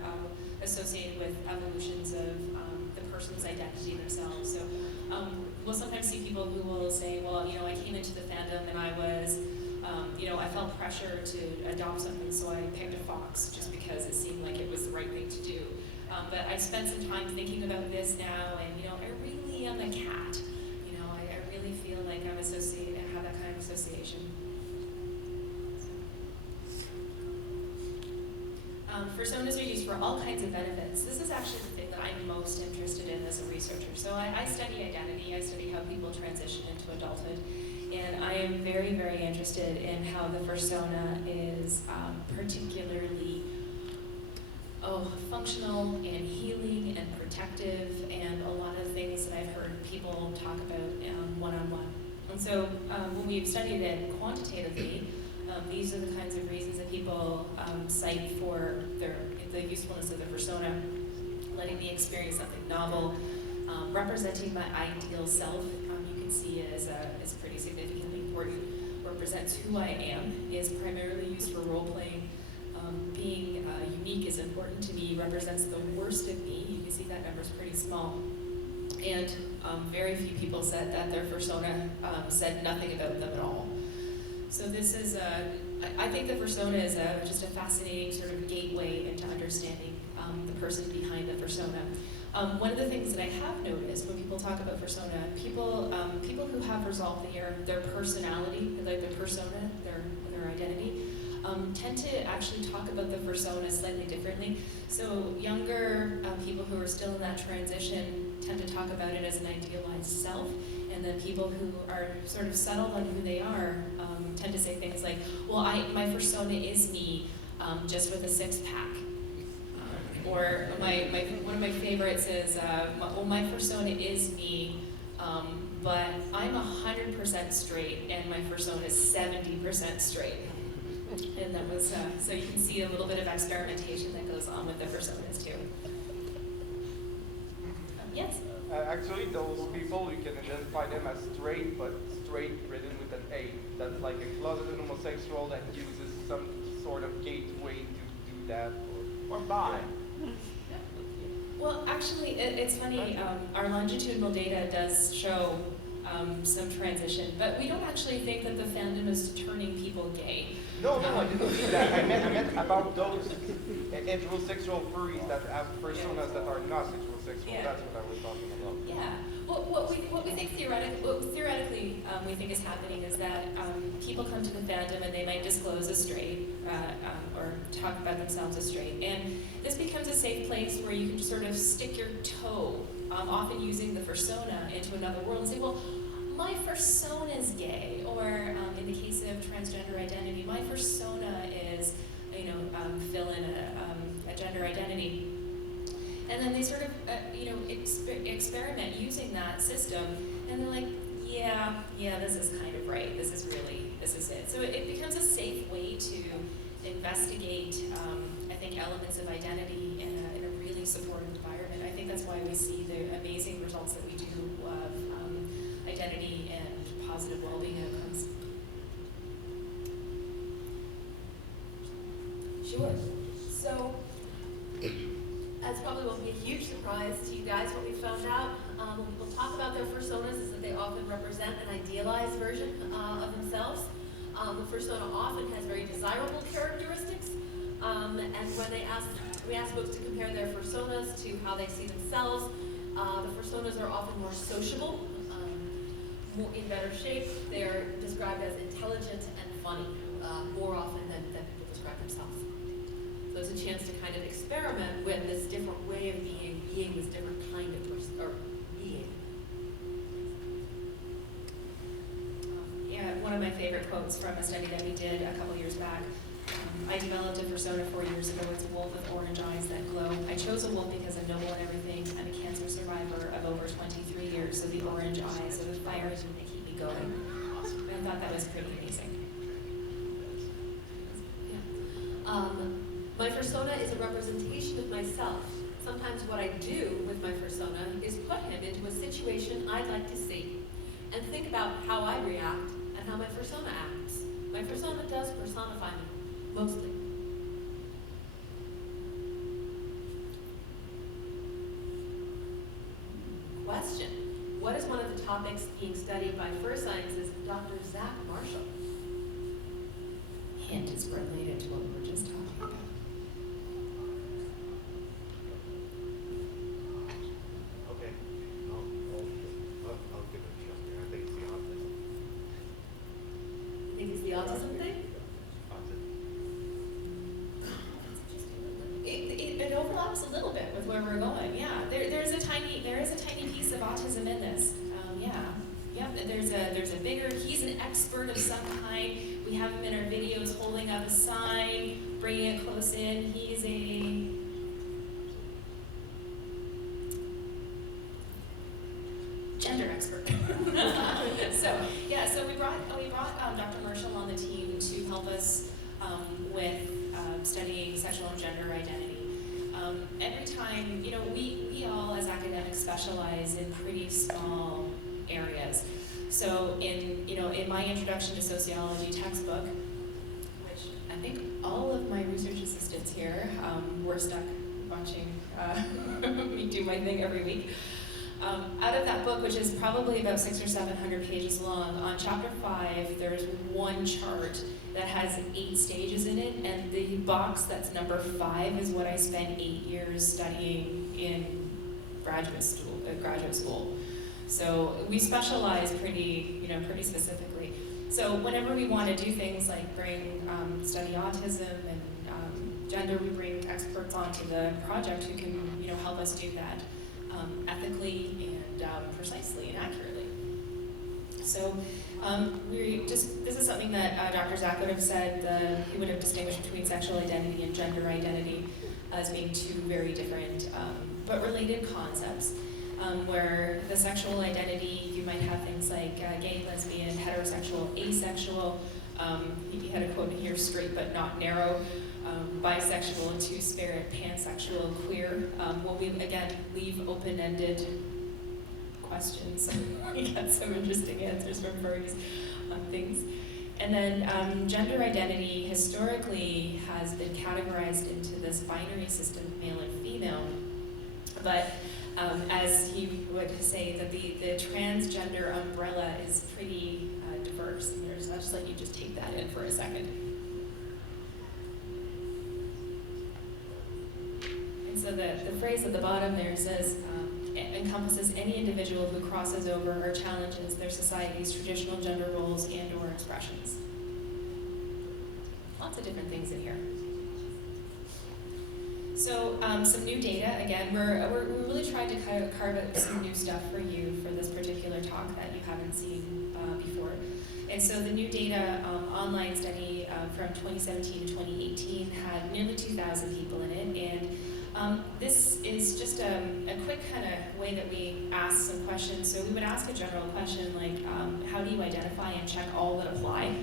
associated with evolutions of the person's identity themselves. So we'll sometimes see people who will say, well, you know, I came into the fandom and I was, you know, I felt pressure to adopt something, so I picked a fox just because it seemed like it was the right thing to do. But I spent some time thinking about this now, and you know, I really am a cat. You know, I really feel like I'm associated and have that kind of association. Fursonas are used for all kinds of benefits. This is actually the thing that I'm most interested in as a researcher. So I study identity, I study how people transition into adulthood, and I am very, very interested in how the fursona is particularly functional and healing and protective, and a lot of things that I've heard people talk about one-on-one. And so when we've studied it quantitatively, these are the kinds of reasons that people cite for the usefulness of the fursona: letting me experience something novel, representing my ideal self. You can see is pretty significantly important. Represents who I am, is primarily used for role playing. Being unique is important to me. Represents the worst of me. You can see that number's pretty small. And very few people said that their fursona said nothing about them at all. So this is, I think the fursona is just a fascinating sort of gateway into understanding the person behind the fursona. One of the things that I have noticed when people talk about fursona, people who have resolved their personality, like their persona, their identity, tend to actually talk about the fursona slightly differently. So younger people who are still in that transition tend to talk about it as an idealized self, and then people who are sort of settled on who they are tend to say things like, well, my fursona is me, just with a six-pack. Or one of my favorites is, well, my fursona is me, but I'm 100% straight, and my fursona is 70% straight. And that was, so you can see a little bit of experimentation that goes on with the personas too. Yes? Actually, those people, you can identify them as straight, but straight written with an A. That's like a closeted homosexual that uses some sort of gateway to do that, or bi. Yeah. Well, actually, it's funny, our longitudinal data does show some transition, but we don't actually think that the fandom is turning people gay. No, I didn't mean that. I meant about those heterosexual furries that have personas that are not sexual. Yeah. That's what I was talking about. Yeah. Well, what we think theoretically we think is happening is that people come to the fandom and they might disclose as straight or talk about themselves as straight, and this becomes a safe place where you can sort of stick your toe, often using the fursona, into another world and say, well, my fursona is gay, or in the case of transgender identity, my fursona is, fill in a gender identity. And then they sort of, experiment using that system, and they're like, yeah, this is kind of right. This is it. So it becomes a safe way to investigate, I think, elements of identity in a really supportive environment. I think that's why we see the amazing results that we do of identity and positive well-being outcomes. Sure. So, as probably won't be a huge surprise to you guys, what we found out when people talk about their fursonas is that they often represent an idealized version of themselves. The fursona often has very desirable characteristics, and when we ask folks to compare their fursonas to how they see themselves, the fursonas are often more sociable, more in better shape. They're described as intelligent and funny more often than people describe themselves. So it's a chance to kind of experiment with this different way of being this different kind of person, or being. One of my favorite quotes from a study that we did a couple years back. I developed a fursona 4 years ago. It's a wolf with orange eyes that glow. I chose a wolf because I'm noble and everything. I'm a cancer survivor of over 23 years, so the orange eyes are the fire that keep me going. And I thought that was pretty amazing. Yeah. My persona is a representation of myself. Sometimes what I do with my persona is put him into a situation I'd like to see and think about how I react and how my persona acts. My persona does personify me, mostly. Question. What is one of the topics being studied by FurScience's Dr. Zach Marshall? Hint is related to what we were just talking about. Okay. I'll give it a shot here. I think it's the autism. I think it's the autism thing? It overlaps a little bit with where we're going. Yeah, there is a tiny piece of autism in this. There's a bigger. He's an expert of some kind. We have him in our videos holding up a sign, bringing it close in. He's a gender expert. So we brought Dr. Marshall on the team to help us with studying sexual and gender identity. Every time, we all as academics specialize in pretty small areas. So in my introduction to sociology textbook, which I think all of my research assistants here were stuck watching me do my thing every week. Out of that book, which is probably about 600 or 700 pages long, on chapter 5, there's one chart that has 8 stages in it, and the box that's number 5 is what I spent 8 years studying in graduate school. So we specialize pretty specifically. So whenever we want to do things like study autism and gender, we bring experts onto the project who can help us do that ethically and precisely and accurately. So this is something that Dr. Zach would have said. He would have distinguished between sexual identity and gender identity as being two very different but related concepts. Where the sexual identity, you might have things like gay, lesbian, heterosexual, asexual. He had a quote in here: straight but not narrow. Bisexual, two-spirit, pansexual, queer. We again leave open-ended questions. We got some interesting answers from furries on things. And then gender identity historically has been categorized into this binary system, male and female. But as he would say, that the transgender umbrella is pretty diverse. And I'll just let you just take that in for a second. And so the phrase at the bottom there says, encompasses any individual who crosses over or challenges their society's traditional gender roles and or expressions. Lots of different things in here. So some new data, again, we're really trying to carve out some new stuff for you for this particular talk that you haven't seen before. And so the new data online study from 2017 to 2018 had nearly 2,000 people in it. And this is just a quick kind of way that we ask some questions. So we would ask a general question like, how do you identify and check all that apply?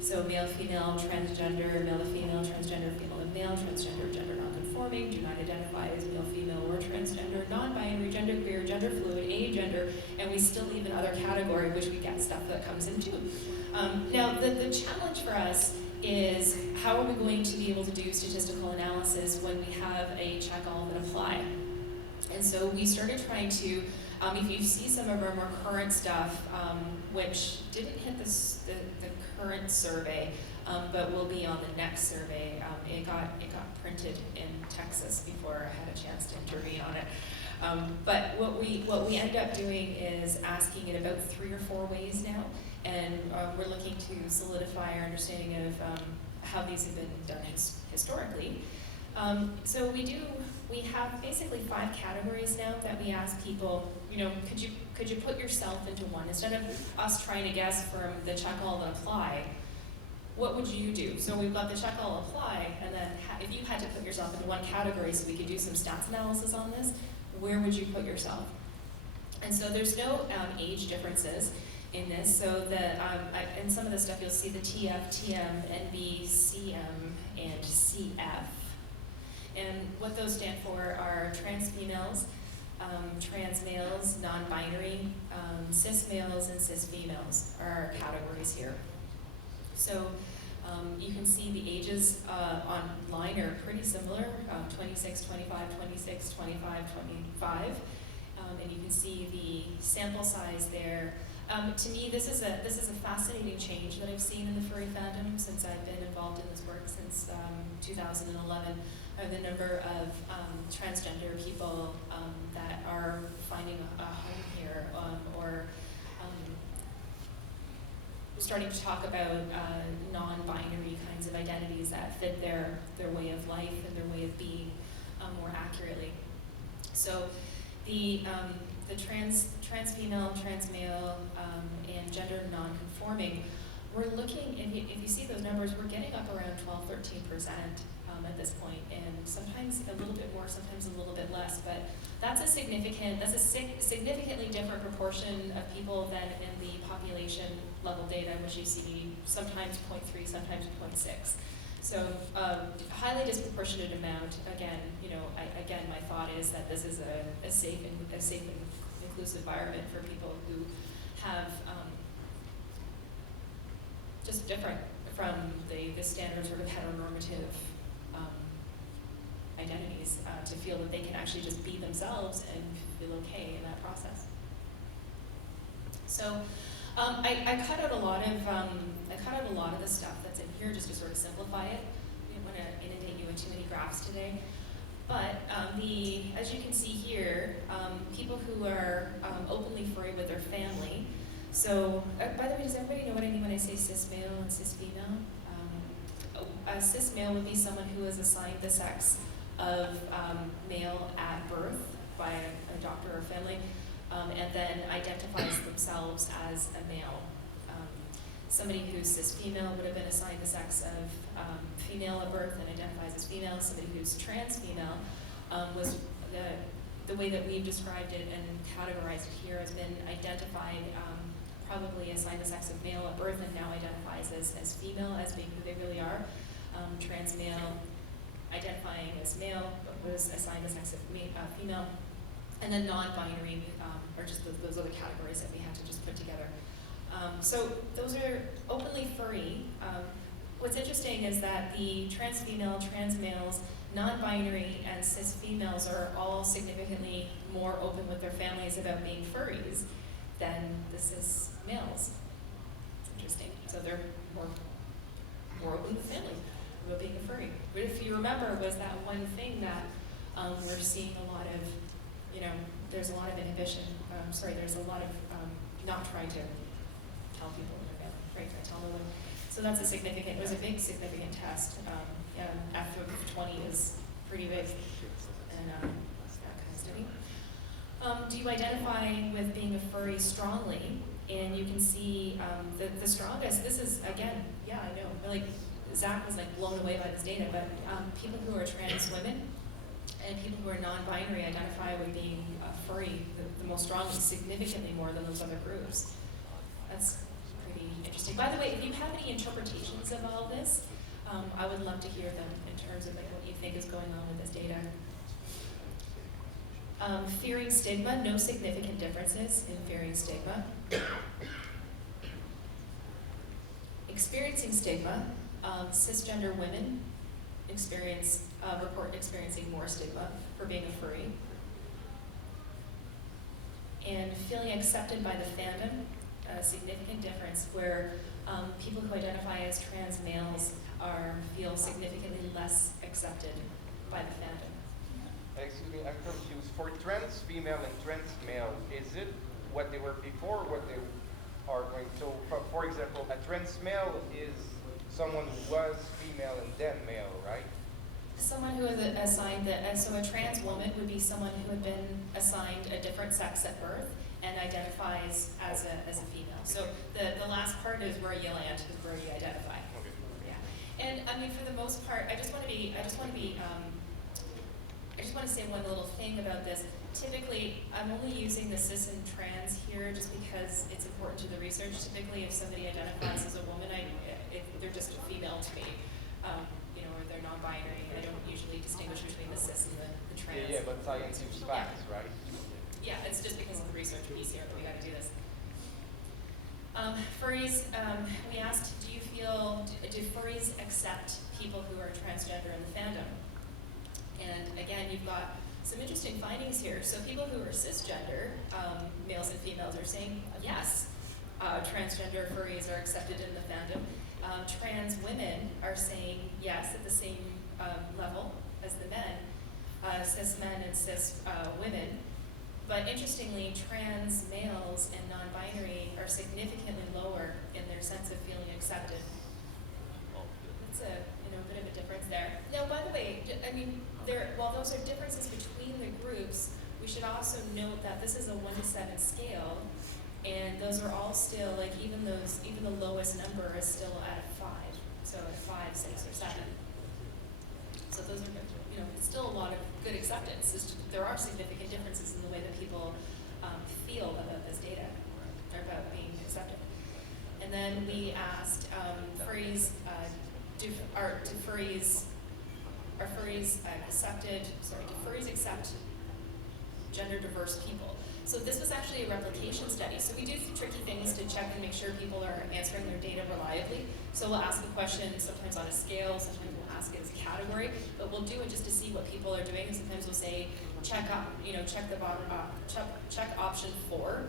So male, female, transgender, male to female, transgender, female to male, transgender, gender nonconforming, do not identify as male, female, or transgender, non-binary, genderqueer, gender fluid, agender, and we still leave another category which we get stuff that comes into. Now the challenge for us is how are we going to be able to do statistical analysis when we have a check all that apply? And so we started trying to, if you see some of our more current stuff, which didn't hit the current survey, but will be on the next survey. It got printed in Texas before I had a chance to intervene on it. But what we end up doing is asking it about 3 or 4 ways now, and we're looking to solidify our understanding of how these have been done historically. So we have basically 5 categories now that we ask people, could you put yourself into one? Instead of us trying to guess from the check all that apply, what would you do? So we've got the check all apply, and then if you had to put yourself into one category so we could do some stats analysis on this, where would you put yourself? And so there's no age differences in this, so that in some of the stuff you'll see the TF, TM, NB, CM, and CF. And what those stand for are trans females, trans males, non-binary, cis males, and cis females are our categories here. So you can see the ages online are pretty similar, 26, 25, 26, 25, 25. And you can see the sample size there. To me, this is a fascinating change that I've seen in the furry fandom since I've been involved in this work since 2011. The number of transgender people that are finding a home here, or starting to talk about non-binary kinds of identities that fit their way of life and their way of being more accurately. So the trans female, trans male, and gender non-conforming, we're looking, if you see those numbers, we're getting up around 12-13% at this point, and sometimes a little bit more, sometimes a little bit less, but that's a significantly different proportion of people than in the population level data, which you see sometimes 0.3, sometimes 0.6. So highly disproportionate amount. Again, my thought is that this is a safe and inclusive environment for people who have just different from the standard sort of heteronormative identities, to feel that they can actually just be themselves and feel okay in that process. So I cut out a lot of the stuff that's in here just to sort of simplify it. We didn't want to inundate you with too many graphs today. But as you can see here, people who are openly furry with their family. So, by the way, does everybody know what I mean when I say cis male and cis female? A cis male would be someone who is assigned the sex of male at birth by a doctor or family, and then identifies themselves as a male. Somebody who's cis female would have been assigned the sex of female at birth and identifies as female. Somebody who's trans female was the way that we've described it and categorized it here has been identified, probably assigned the sex of male at birth and now identifies as female, as being who they really are. Trans male identifying as male was assigned the sex of female. And then non-binary are just those other categories that we had to just put together. So those are openly furry. What's interesting is that the trans female, trans males, non-binary, and cis females are all significantly more open with their families about being furries than the cis males. It's interesting. So they're more open with family about being a furry. But if you remember, was that one thing that we're seeing a lot of, there's a lot of inhibition. There's a lot of not trying to tell people in their family, right? Tell no one. So that's it was a big significant test. After 20 is pretty big, and that kind of study. Do you identify with being a furry strongly? And you can see the strongest, this is, again, yeah, I know, like, Zach was like blown away by this data, but people who are trans women and people who are non-binary identify with being furry the most strongly, significantly more than those other groups. That's pretty interesting. By the way, if you have any interpretations of all this, I would love to hear them in terms of like what you think is going on with this data. Fearing stigma, no significant differences in fearing stigma. Experiencing stigma, cisgender women report experiencing more stigma for being a furry. And feeling accepted by the fandom, a significant difference where people who identify as trans males feel significantly less accepted by the fandom. Excuse me, I'm confused. For trans female and trans male, is it what they were before or what they are going to? So, for example, a trans male is someone who was female and then male, right? Someone who is assigned so a trans woman would be someone who had been assigned a different sex at birth and identifies as a female. So the last part is where you land, is where you identify. Okay. And I mean, for the most part, I just want to say one little thing about this. Typically, I'm only using the cis and trans here just because it's important to the research. Typically, if somebody identifies as a woman, they're just a female to me, or they're non-binary. I don't usually distinguish between the cis and the trans. Yeah, but science is facts, right? Yeah, it's just because of the research piece here that we got to do this. Furries, we asked, do furries accept people who are transgender in the fandom? And again, you've got some interesting findings here. So people who are cisgender, males and females, are saying yes, transgender furries are accepted in the fandom. Trans women are saying yes at the same level as the men, cis men and cis women. But interestingly, trans males and non-binary are significantly lower in their sense of feeling accepted. That's a bit of a difference there. Now, by the way, I mean, while those are differences between the groups, we should also note that this is a 1 to 7 scale, and those are all still even the lowest number is still at a 5, so at 5, 6, or 7. So those are it's still a lot of good acceptance. There are significant differences in the way that people feel about this data, or about being accepted. And then we asked furries, do furries accept gender diverse people? So this was actually a replication study. So we do tricky things to check and make sure people are answering their data reliably. So we'll ask a question sometimes on a scale, sometimes we'll ask it as a category, but we'll do it just to see what people are doing. And sometimes we'll say, check option 4,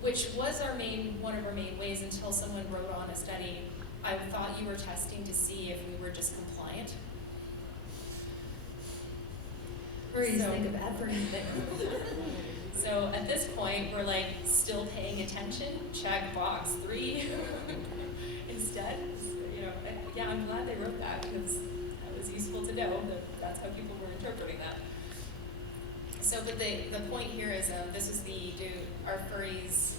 which was one of our main ways until someone wrote on a study, I thought you were testing to see if we were just compliant. Furries think of everything. So at this point, we're still paying attention. Check box 3 instead. Yeah, I'm glad they wrote that because that was useful to know that that's how people were interpreting that. So, but the point here is this is are furries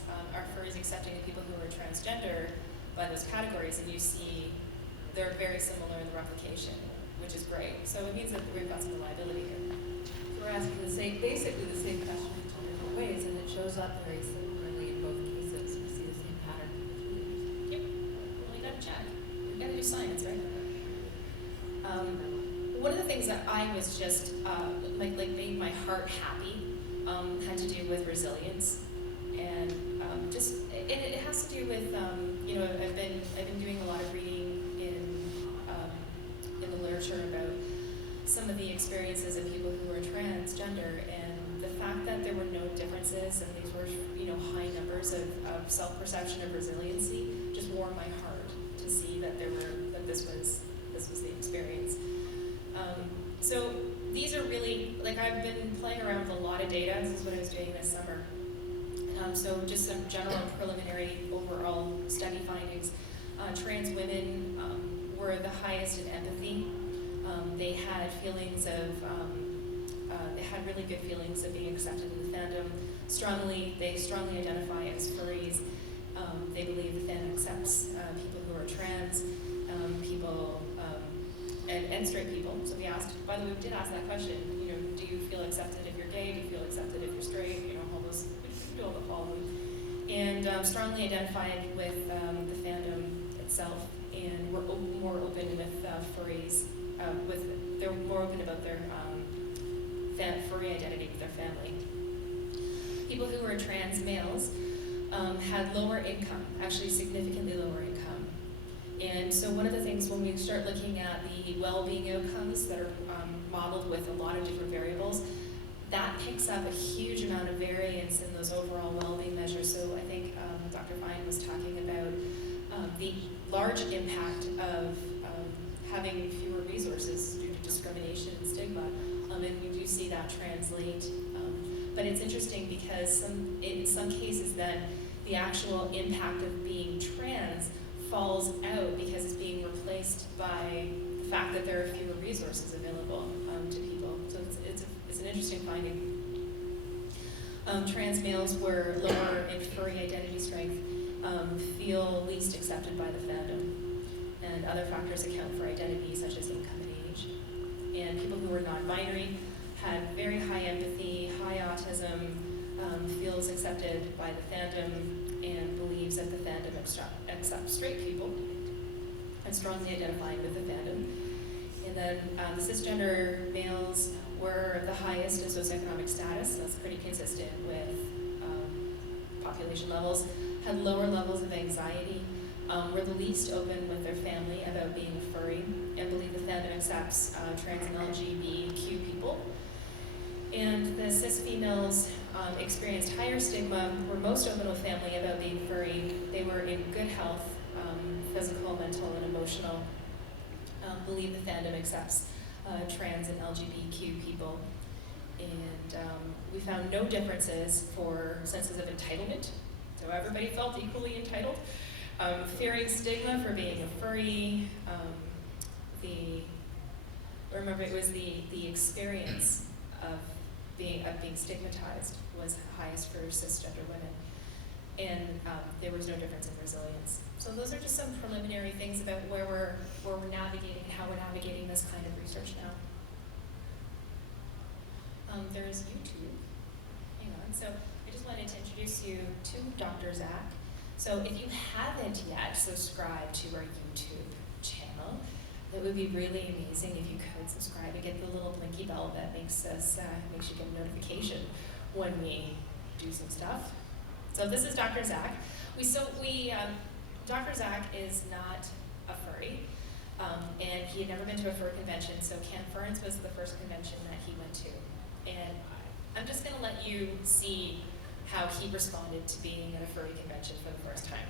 accepting of people who are transgender by those categories, and you see they're very similar in the replication, which is great. So it means that we've got some reliability here. So we're asking basically the same question in 2 different ways, and it shows up very similarly in both cases. We see the same pattern. Yep. Well, you gotta check. You gotta do science, right? One of the things that I was just made my heart happy had to do with resilience, and it has to do with I've been doing a lot of reading in the literature about some of the experiences of people who are transgender, and the fact that there were no differences and these were high numbers of self-perception of resiliency just warmed my heart to see that this was the experience. So these are really, I've been playing around with a lot of data. This is what I was doing this summer. So just some general and preliminary overall study findings. Trans women were the highest in empathy. They had feelings of, they had really good feelings of being accepted in the fandom. They strongly identify as furries. They believe the fandom accepts people who are trans, people, and straight people. So we asked, by the way, we did ask that question, do you feel accepted if you're gay? Do you feel accepted if you're straight? All those, we do all the following. And strongly identified with the fandom itself, and we're more open with furries, they're more open about their furry identity with their family. People who were trans males had lower income, actually significantly lower income. And so one of the things when we start looking at the well-being outcomes that are modeled with a lot of different variables, that picks up a huge amount of variance in those overall well-being measures. So I think Dr. Fine was talking about the large impact of having fewer resources due to discrimination and stigma, and we do see that translate. But it's interesting because in some cases then the actual impact of being trans falls out because it's being replaced by the fact that there are fewer resources available to people. So it's an interesting finding. Trans males were lower in furry identity strength, feel least accepted by the fandom. And and other factors account for identity, such as income and age. And people who were non-binary had very high empathy, high autism, feels accepted by the fandom, and believes that the fandom accepts straight people, and strongly identifying with the fandom. And then the cisgender males were the highest in socioeconomic status. That's pretty consistent with population levels. Had lower levels of anxiety, were the least open with their family about being a furry, and believe the fandom accepts trans and LGBTQ people. And the cis females experienced higher stigma, were most open with family about being furry. They were in good health, physical, mental, and emotional. Believe the fandom accepts trans and LGBTQ people. And we found no differences for senses of entitlement. So everybody felt equally entitled. Fearing stigma for being a furry. Remember, it was the experience of being stigmatized was highest for cisgender women. And there was no difference in resilience. So those are just some preliminary things about where we're navigating, how we're navigating this kind of research now. There's YouTube. Hang on. So I just wanted to introduce you to Dr. Zach. So if you haven't yet subscribed to our YouTube channel, it would be really amazing if you could subscribe and get the little blinky bell that makes you get a notification when we do some stuff. So this is Dr. Zach. Dr. Zach is not a furry, and he had never been to a fur convention, so Conference was the first convention that he went to. And I'm just gonna let you see how he responded to being at a furry convention for the first time.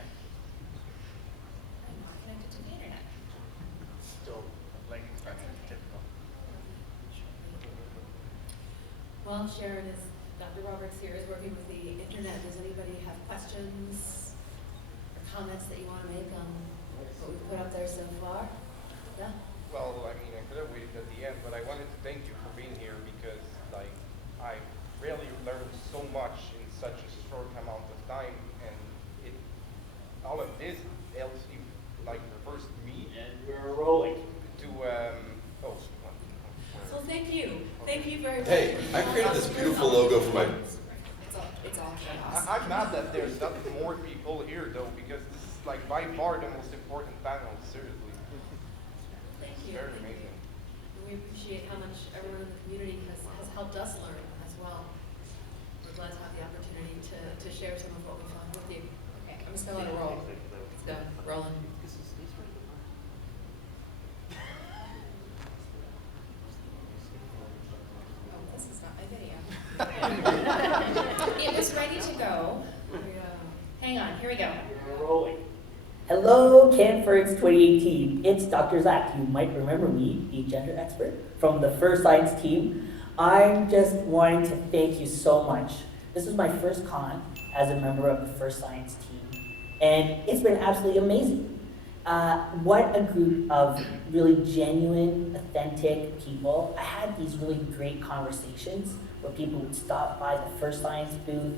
I'm not connected to the internet. Still like typical. Well, Sharon is, Dr. Roberts here is working with the internet. Does anybody have questions or comments that you want to make on what we've put up there so far? Yeah? Well, I mean, I could have waited at the end, but I wanted to thank you for being here because, like, I really learned so much in such a short amount of time, and all of this helps you, like, first me. And we're rolling. To, So thank you. Thank you very much. Hey, I created this beautiful logo for my... It's all chaos. I'm mad that there's not more people here, though, because this is, like, by far the most important panel, seriously. Thank It's you. very Thank amazing. you. We appreciate how much everyone in the community has helped us learn as well. We're glad to have the opportunity to share some of what we found with you. Okay, I'm just gonna let it roll. Let's go, rolling. Oh, this is not my video. It was ready to go. Hang on, here we go. We're rolling. Hello, Canford's 2018. It's Dr. Zach. You might remember me, the gender expert from the FurScience team. I'm just wanting to thank you so much. This is my first con as a member of the FurScience team, and it's been absolutely amazing. What a group of really genuine, authentic people. I had these really great conversations where people would stop by the FurScience booth.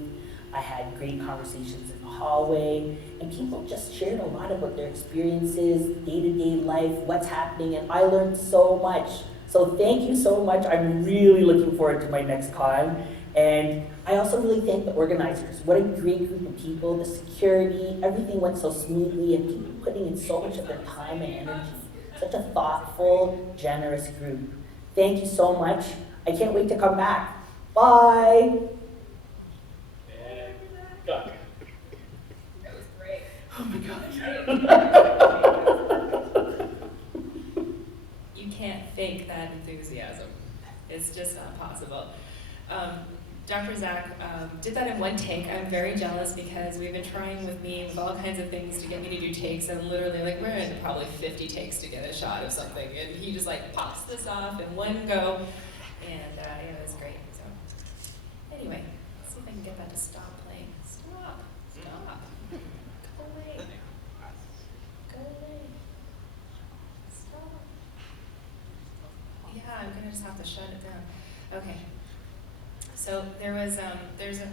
I had great conversations in the hallway, and people just shared a lot about their experiences, day-to-day life, what's happening, and I learned so much. So thank you so much. I'm really looking forward to my next con. And I also really thank the organizers. What a great group of people, the security, everything went so smoothly, and people putting in so much of their time and energy. Such a thoughtful, generous group. Thank you so much. I can't wait to come back. Bye. And cut. That was great. Oh my gosh. You can't fake that enthusiasm. It's just not possible. Dr. Zach did that in one take. I'm very jealous because we've been trying with me with all kinds of things to get me to do takes, and literally, like, we're in probably 50 takes to get a shot of something, and he just like pops this off in one go, and yeah, it was great. So anyway, let's see if I can get that to stop playing. Stop. Go away. Go away. Stop. Yeah, I'm gonna just have to shut it down. Okay. So there's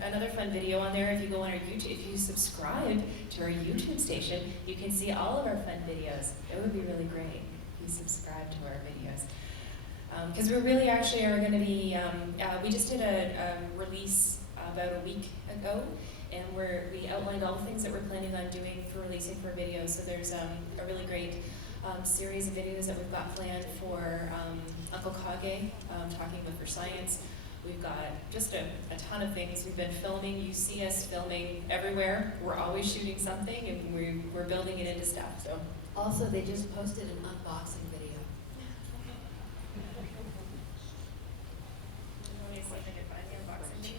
another fun video on there. If you go on our YouTube, if you subscribe to our YouTube station, you can see all of our fun videos. It would be really great if you subscribe to our videos. Because we really actually are going to be, we just did a release about a week ago, and we outlined all the things that we're planning on doing for releasing for videos. So there's a really great series of videos that we've got planned for Uncle Kage, talking with FurScience. We've got just a ton of things we've been filming. You see us filming everywhere. We're always shooting something, and we're building it into stuff. So Also, they just posted an unboxing video. let me see if I can find the unboxing video.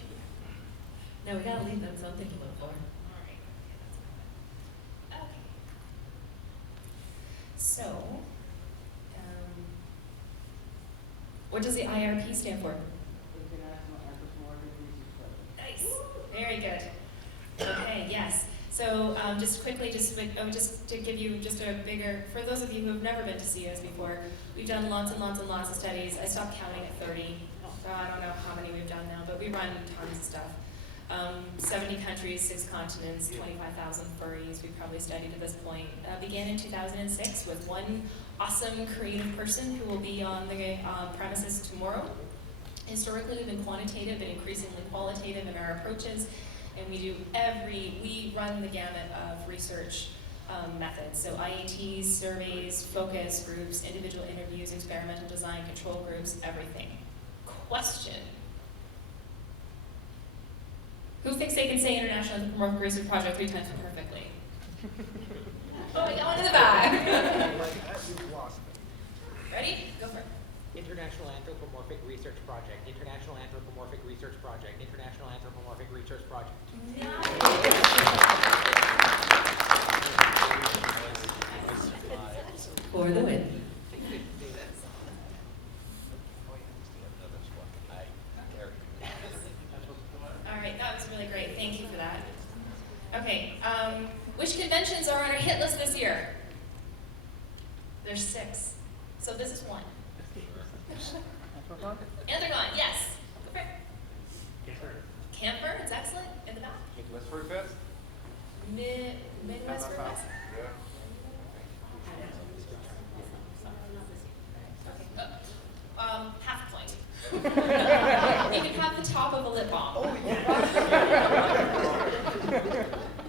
No, we gotta leave them something to look for. Okay. So, what does the IRP stand for? International Anthropomorphic Research Project. Nice. Very good. Okay, yes. So just quickly, just to give you just a bigger, for those of you who have never been to CEOs before, we've done lots and lots and lots of studies. I stopped counting at 30, so I don't know how many we've done now, but we run tons of stuff. 70 countries, 6 continents, 25,000 furries we've probably studied at this point. Began in 2006 with one awesome creative person who will be on the premises tomorrow. Historically, we've been quantitative and increasingly qualitative in our approaches, and we run the gamut of research methods. So IATs, surveys, focus groups, individual interviews, experimental design, control groups, everything. Question. Who thinks they can say International Anthropomorphic Research Project 3 times perfectly? Oh, we got one in the back. Ready? Go for it. International Anthropomorphic Research Project, International Anthropomorphic Research Project, International Anthropomorphic Research Project. For the win. All right, that was really great. Thank you for that. Okay, which conventions are on our hit list this year? There's 6. So this is one. Anthropon, yes. Go for it. Camper, it's excellent. In the back. Midwest Furry Fest? Midwest Furry Fest? Yeah. Half point. You can have the top of a lip balm. Oh,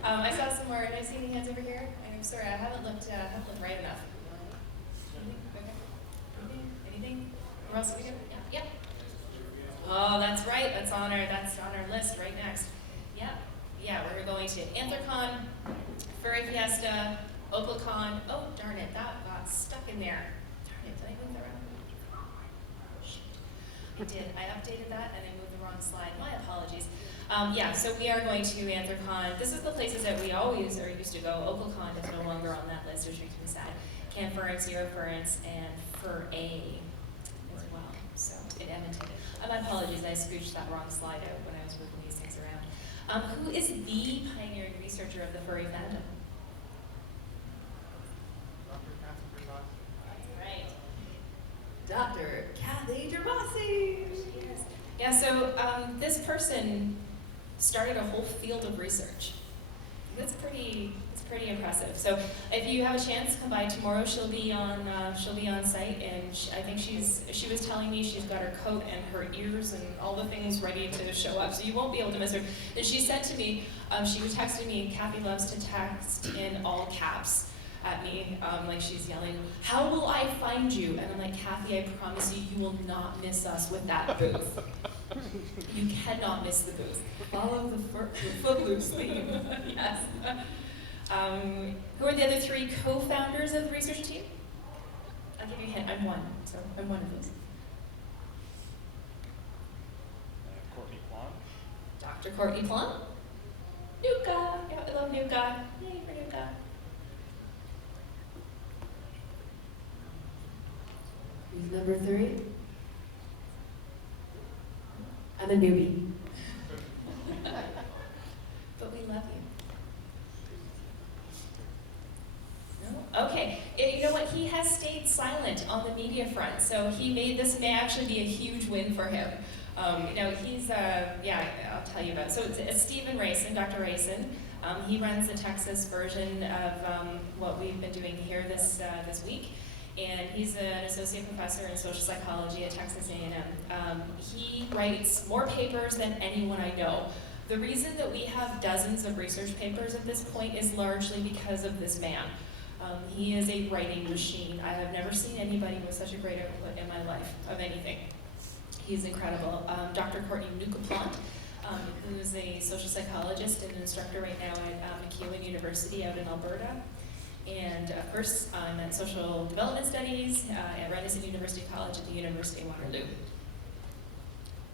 I saw some more. Did I see any hands over here? I'm sorry, I haven't looked right enough. Anything? Where else are we doing? Yeah. Yep. Oh, that's right. That's on our list right next. Yeah. We're going to Anthrocon, Furry Fiesta, OplaCon. Oh, darn it, that got stuck in there. Darn it, did I move that around? Shit. I did. I updated that and I moved the wrong slide. My apologies. So we are going to Anthrocon. This is the places that we always are used to go. OplaCon is no longer on that list, which makes me sad. Furrence, Eurofurrence, and Fur-A as well. So in Edmonton. My apologies, I scooched that wrong slide out when I was moving these things around. Who is the pioneering researcher of the furry fandom? Right. Dr. Kathy Gervasi. Yeah, so this person started a whole field of research. It's pretty impressive. So if you have a chance, come by tomorrow. She'll be on site, and I think she was telling me she's got her coat and her ears and all the things ready to show up. So you won't be able to miss her. And she said to me, she was texting me. Kathy loves to text in all caps at me, like she's yelling, "How will I find you?" And I'm like, "Kathy, I promise you, you will not miss us with that booth. You cannot miss the booth. Follow the Footloose theme." Yes. Who are the other 3 co-founders of the research team? I'll give you a hint. I'm one, so I'm one of those. Courtney Plum. Dr. Courtney Plum. Nuka. Yeah, I love Nuka. Yay for Nuka. Who's number 3? I'm a newbie. But we love you. No? Okay. You know what? He has stayed silent on the media front, so this may actually be a huge win for him. He's, I'll tell you about it. So it's Stephen Rayson, Dr. Rayson. He runs the Texas version of what we've been doing here this week. And he's an associate professor in social psychology at Texas A&M. He writes more papers than anyone I know. The reason that we have dozens of research papers at this point is largely because of this man. He is a writing machine. I have never seen anybody with such a great output in my life of anything. He's incredible. Dr. Courtney Nucaplant, who is a social psychologist and an instructor right now at McEwen University out in Alberta. And of course, I'm at Social Development Studies at Renison University College at the University of Waterloo.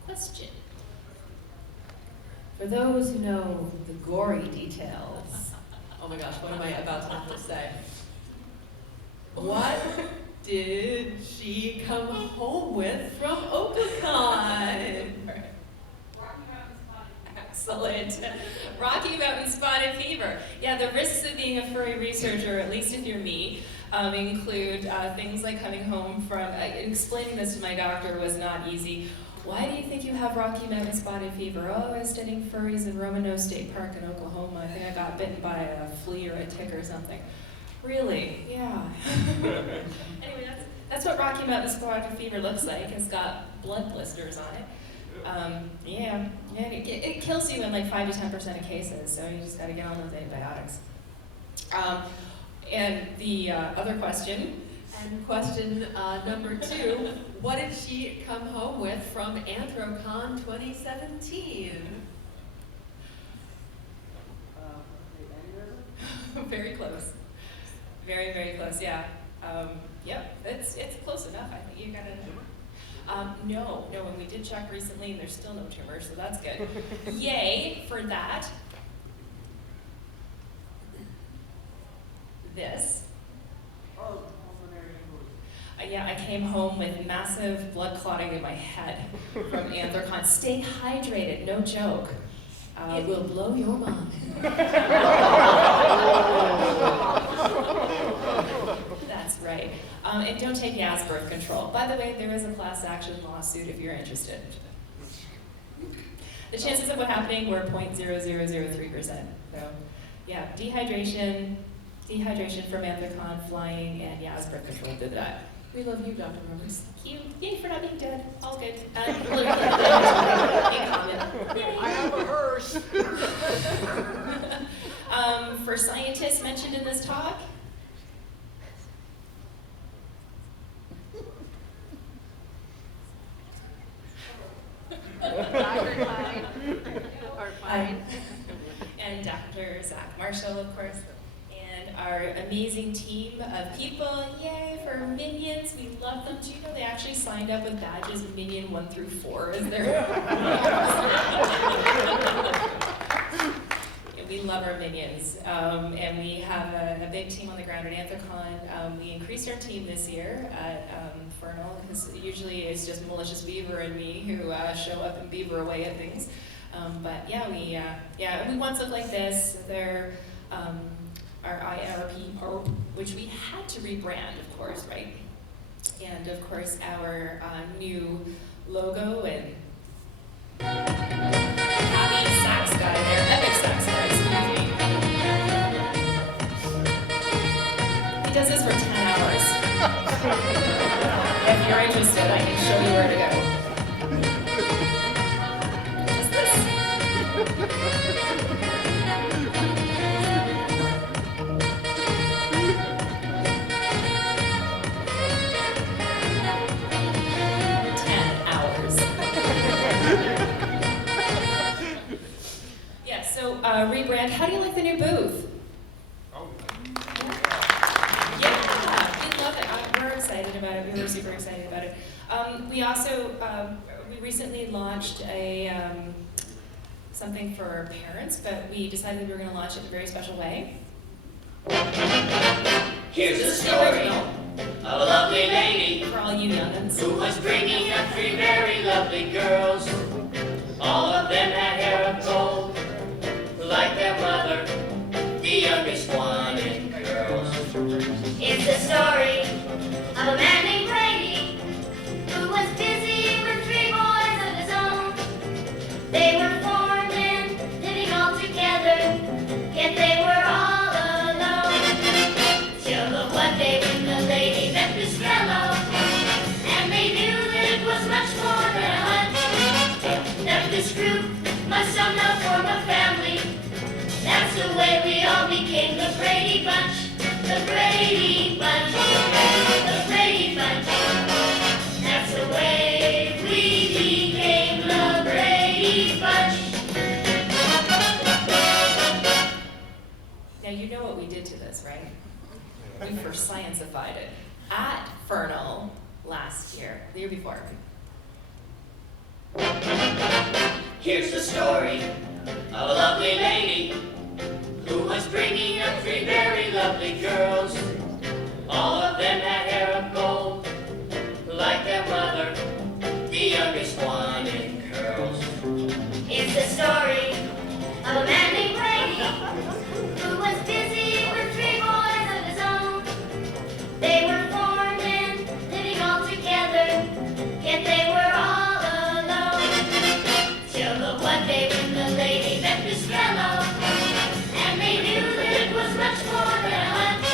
Question. For those who know the gory details, Oh my gosh, what am I about to have to say? What did she come home with from Oakland? Excellent. Rocky Mountain Spotted Fever. Yeah, the risks of being a furry researcher, at least if you're me, include things like coming home from, explaining this to my doctor was not easy. Why do you think you have Rocky Mountain Spotted Fever? Oh, I was studying furries in Roanoke State Park in Oklahoma. I think I got bitten by a flea or a tick or something. Really? Yeah. Anyway, that's what Rocky Mountain Spotted Fever looks like. It's got blood blisters on it. It kills you in like 5 to 10% of cases, so you just got to get on with antibiotics. And the other question. And question number 2, what did she come home with from Anthrocon 2017? Very close. Very, very close, yeah. Yep, it's close enough. I think you got it. No, and we did check recently and there's still no tumor, so that's good. Yay for that. This. Yeah, I came home with massive blood clotting in my head from Anthrocon. Stay hydrated, no joke. It will blow your mind. That's right. And don't take Yas birth control. By the way, there is a class action lawsuit if you're interested. The chances of what happening were 0.0003%. So, yeah, dehydration from Anthrocon, flying, and Yas birth control did that. We love you, Dr. Roberts. Thank you. Yay for not being dead. All good. I have a hearse. For scientists mentioned in this talk, Dr. Klein. Or Klein. And Dr. Zach Marshall, of course, and our amazing team of people. Yay for Minions. We love them. Do you know they actually signed up with badges Minion 1 through 4 as their We love our Minions. And we have a big team on the ground at Anthrocon. We increased our team this year at Furnal, because usually it's just Malicious Beaver and me who show up and beaver away at things. But yeah, we want stuff like this. They're our IRP, which we had to rebrand, of course, right? And of course, our new logo and happy sax guy there, epic sax guy, excuse me. He does this for 10 hours. If you're interested, I can show you where to go. Just this. 10 hours. Yeah, so rebrand. How do you like the new booth? Yeah, we love it. We're excited about it. We were super excited about it. We also, we recently launched a something for parents, but we decided we were going to launch it in a very special way. Here's the story of a lovely lady for all you young'uns who was bringing up 3 very lovely girls. All of them had hair of gold, like their mother, the youngest one in girls. It's the story of a man named Brady who was busy with 3 boys of his own. Brady Bunch, the Brady Bunch, the Brady Bunch. That's the way we became the Brady Bunch. Now you know what we did to this, right? We FurScience-ified it at Furnal last year, the year before. Here's the story of a lovely lady who was bringing up 3 very lovely girls. All of them had hair of gold, like their mother, the youngest one in curls. It's the story of a man named Brady who was busy with 3 boys of his own. They were 4 men living all together, yet they were all alone. Till the one day when the lady met this fellow, and they knew that it was much more than a hunch.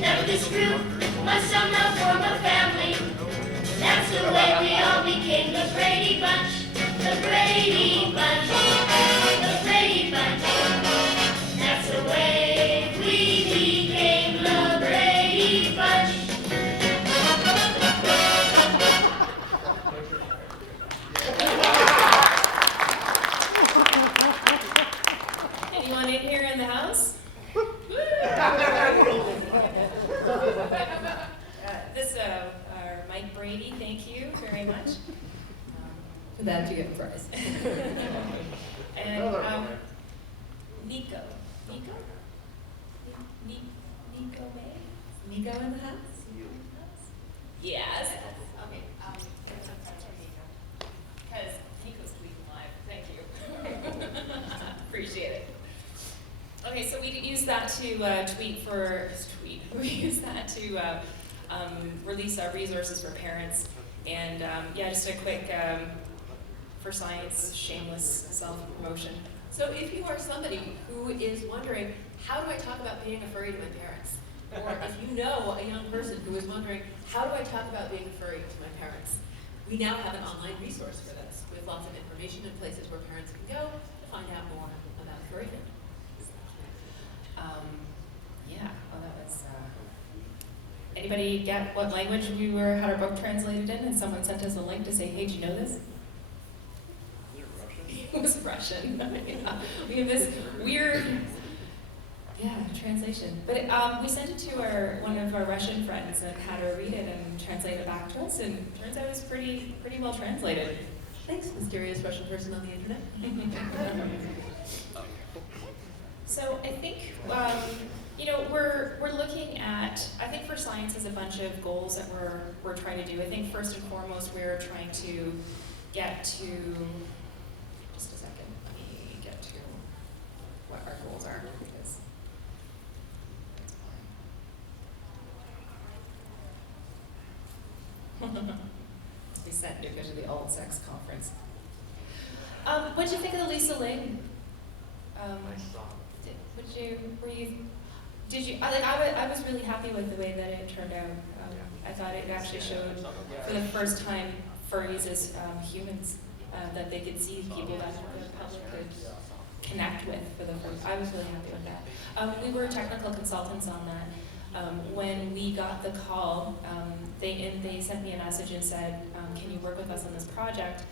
That this group must somehow form a family. That's the way we all became the Brady Bunch, the Brady Bunch, the Brady Bunch. That's the way we became the Brady Bunch. Anyone in here in the house? Mike Brady, thank you very much. For that, you get a prize. And Nico. Nico? Nico May? Nico in the house? Yes. Okay. Because Nico's tweeting live. Thank you. Appreciate it. Okay, so we use that to we use that to release our resources for parents. And yeah, just a quick FurScience shameless self-promotion. So if you are somebody who is wondering, how do I talk about being a furry to my parents? Or if you know a young person who is wondering, how do I talk about being a furry to my parents? We now have an online resource for this with lots of information and places where parents can go to find out more about furry fandom. Yeah, well that was, anybody get what language we had our book translated in? And someone sent us a link to say, hey, do you know this? It was Russian. Yeah. We have this weird, translation. But we sent it to one of our Russian friends and had her read it and translate it back to us, and it turns out it was pretty well translated. Thanks, mysterious Russian person on the internet. So I think, we're looking at, I think FurScience has a bunch of goals that we're trying to do. I think first and foremost, we're trying to get to, just a second, let me get to what our goals are, because that's boring. We sent you to the alt sex conference. What'd you think of the Lisa Ling? I was really happy with the way that it turned out. I thought it actually showed for the first time furries as humans, that they could see people that the public could connect with for the first. I was really happy with that. We were technical consultants on that. When we got the call, they sent me a message and said, can you work with us on this project?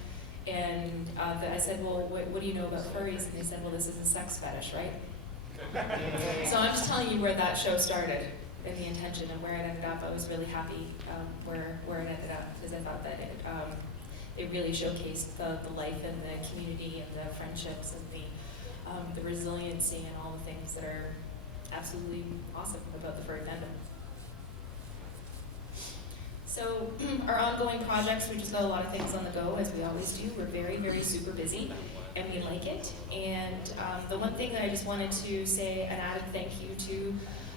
And I said, well, what do you know about furries? And they said, well, this is a sex fetish, right? So I'm just telling you where that show started and the intention and where it ended up. I was really happy where it ended up, because I thought that it really showcased the life and the community and the friendships and the resiliency and all the things that are absolutely awesome about the furry fandom. So our ongoing projects, we just got a lot of things on the go, as we always do. We're very, very super busy, and we like it. And the one thing that I just wanted to say, an added thank you to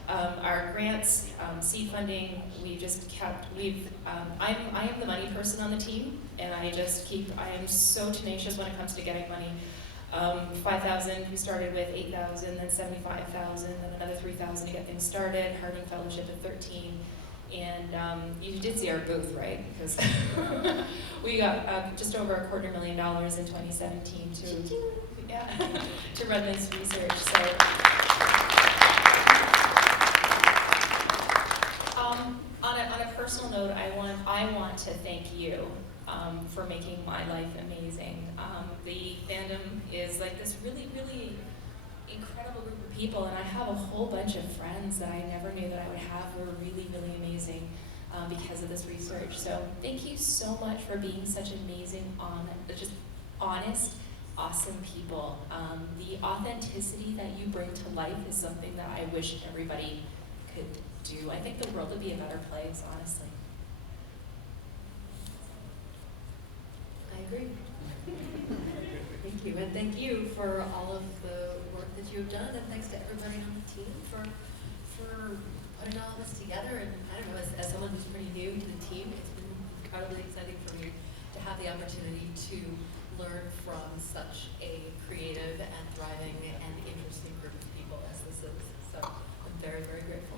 our grants, seed funding. We just kept, I am the money person on the team, and I am so tenacious when it comes to getting money. 5,000, we started with 8,000, then 75,000, then another 3,000 to get things started. Harding Fellowship at 13. And you did see our booth, right? Because we got just over $250,000 in 2017 to run this research. So personal note, I want to thank you for making my life amazing. The fandom is like this really, really incredible group of people, and I have a whole bunch of friends that I never knew that I would have who are really, really amazing because of this research. So thank you so much for being such amazing, just honest, awesome people. The authenticity that you bring to life is something that I wish everybody could do. I think the world would be a better place, honestly. I agree. Thank you, and thank you for all of the work that you've done, and thanks to everybody on the team for putting all of this together. And I don't know, as someone who's pretty new to the team, it's been incredibly exciting for me to have the opportunity to learn from such a creative and thriving and interesting group of people as this is. So I'm very, very grateful.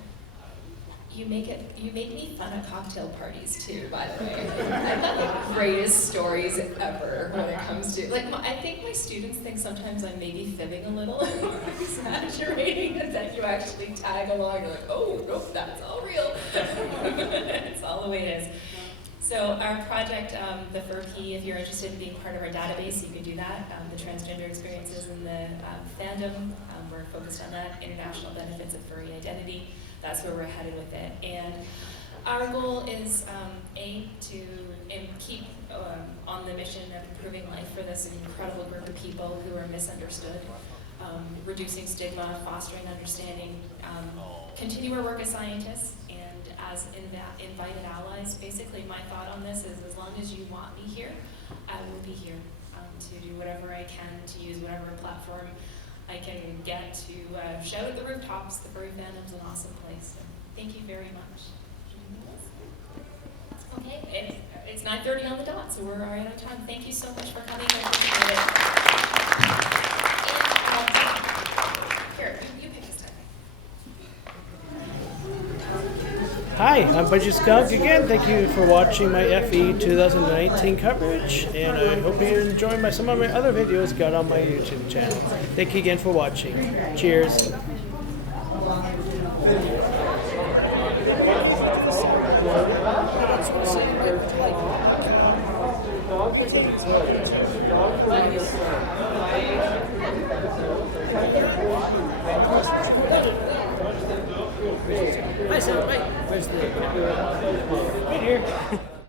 You make me fun at cocktail parties too, by the way. I've got the greatest stories ever when it comes to, like, I think my students think sometimes I'm maybe fibbing a little, or exaggerating, and then you actually tag along, you're like, oh, nope, that's all real. It's all the way it is. So our project, the Furry, if you're interested in being part of our database, you can do that. The transgender experiences in the fandom, we're focused on that. International benefits of furry identity. That's where we're headed with it. And our goal is, to keep on the mission of improving life for this incredible group of people who are misunderstood, reducing stigma, fostering understanding, continue our work as scientists, and as invited allies. Basically, my thought on this is, as long as you want me here, I will be here to do whatever I can, to use whatever platform I can get to shout at the rooftops. The furry fandom's an awesome place. So thank you very much. Okay, it's 9:30 on the dot, so we're right on time. Thank you so much for coming. I appreciate it. And here, you pick this time. Hi, I'm Budgie Skunk again. Thank you for watching my FE 2019 coverage, and I hope you enjoy some of my other videos got on my YouTube channel. Thank you again for watching. Cheers. Hi, Sam. Where's the... Right here.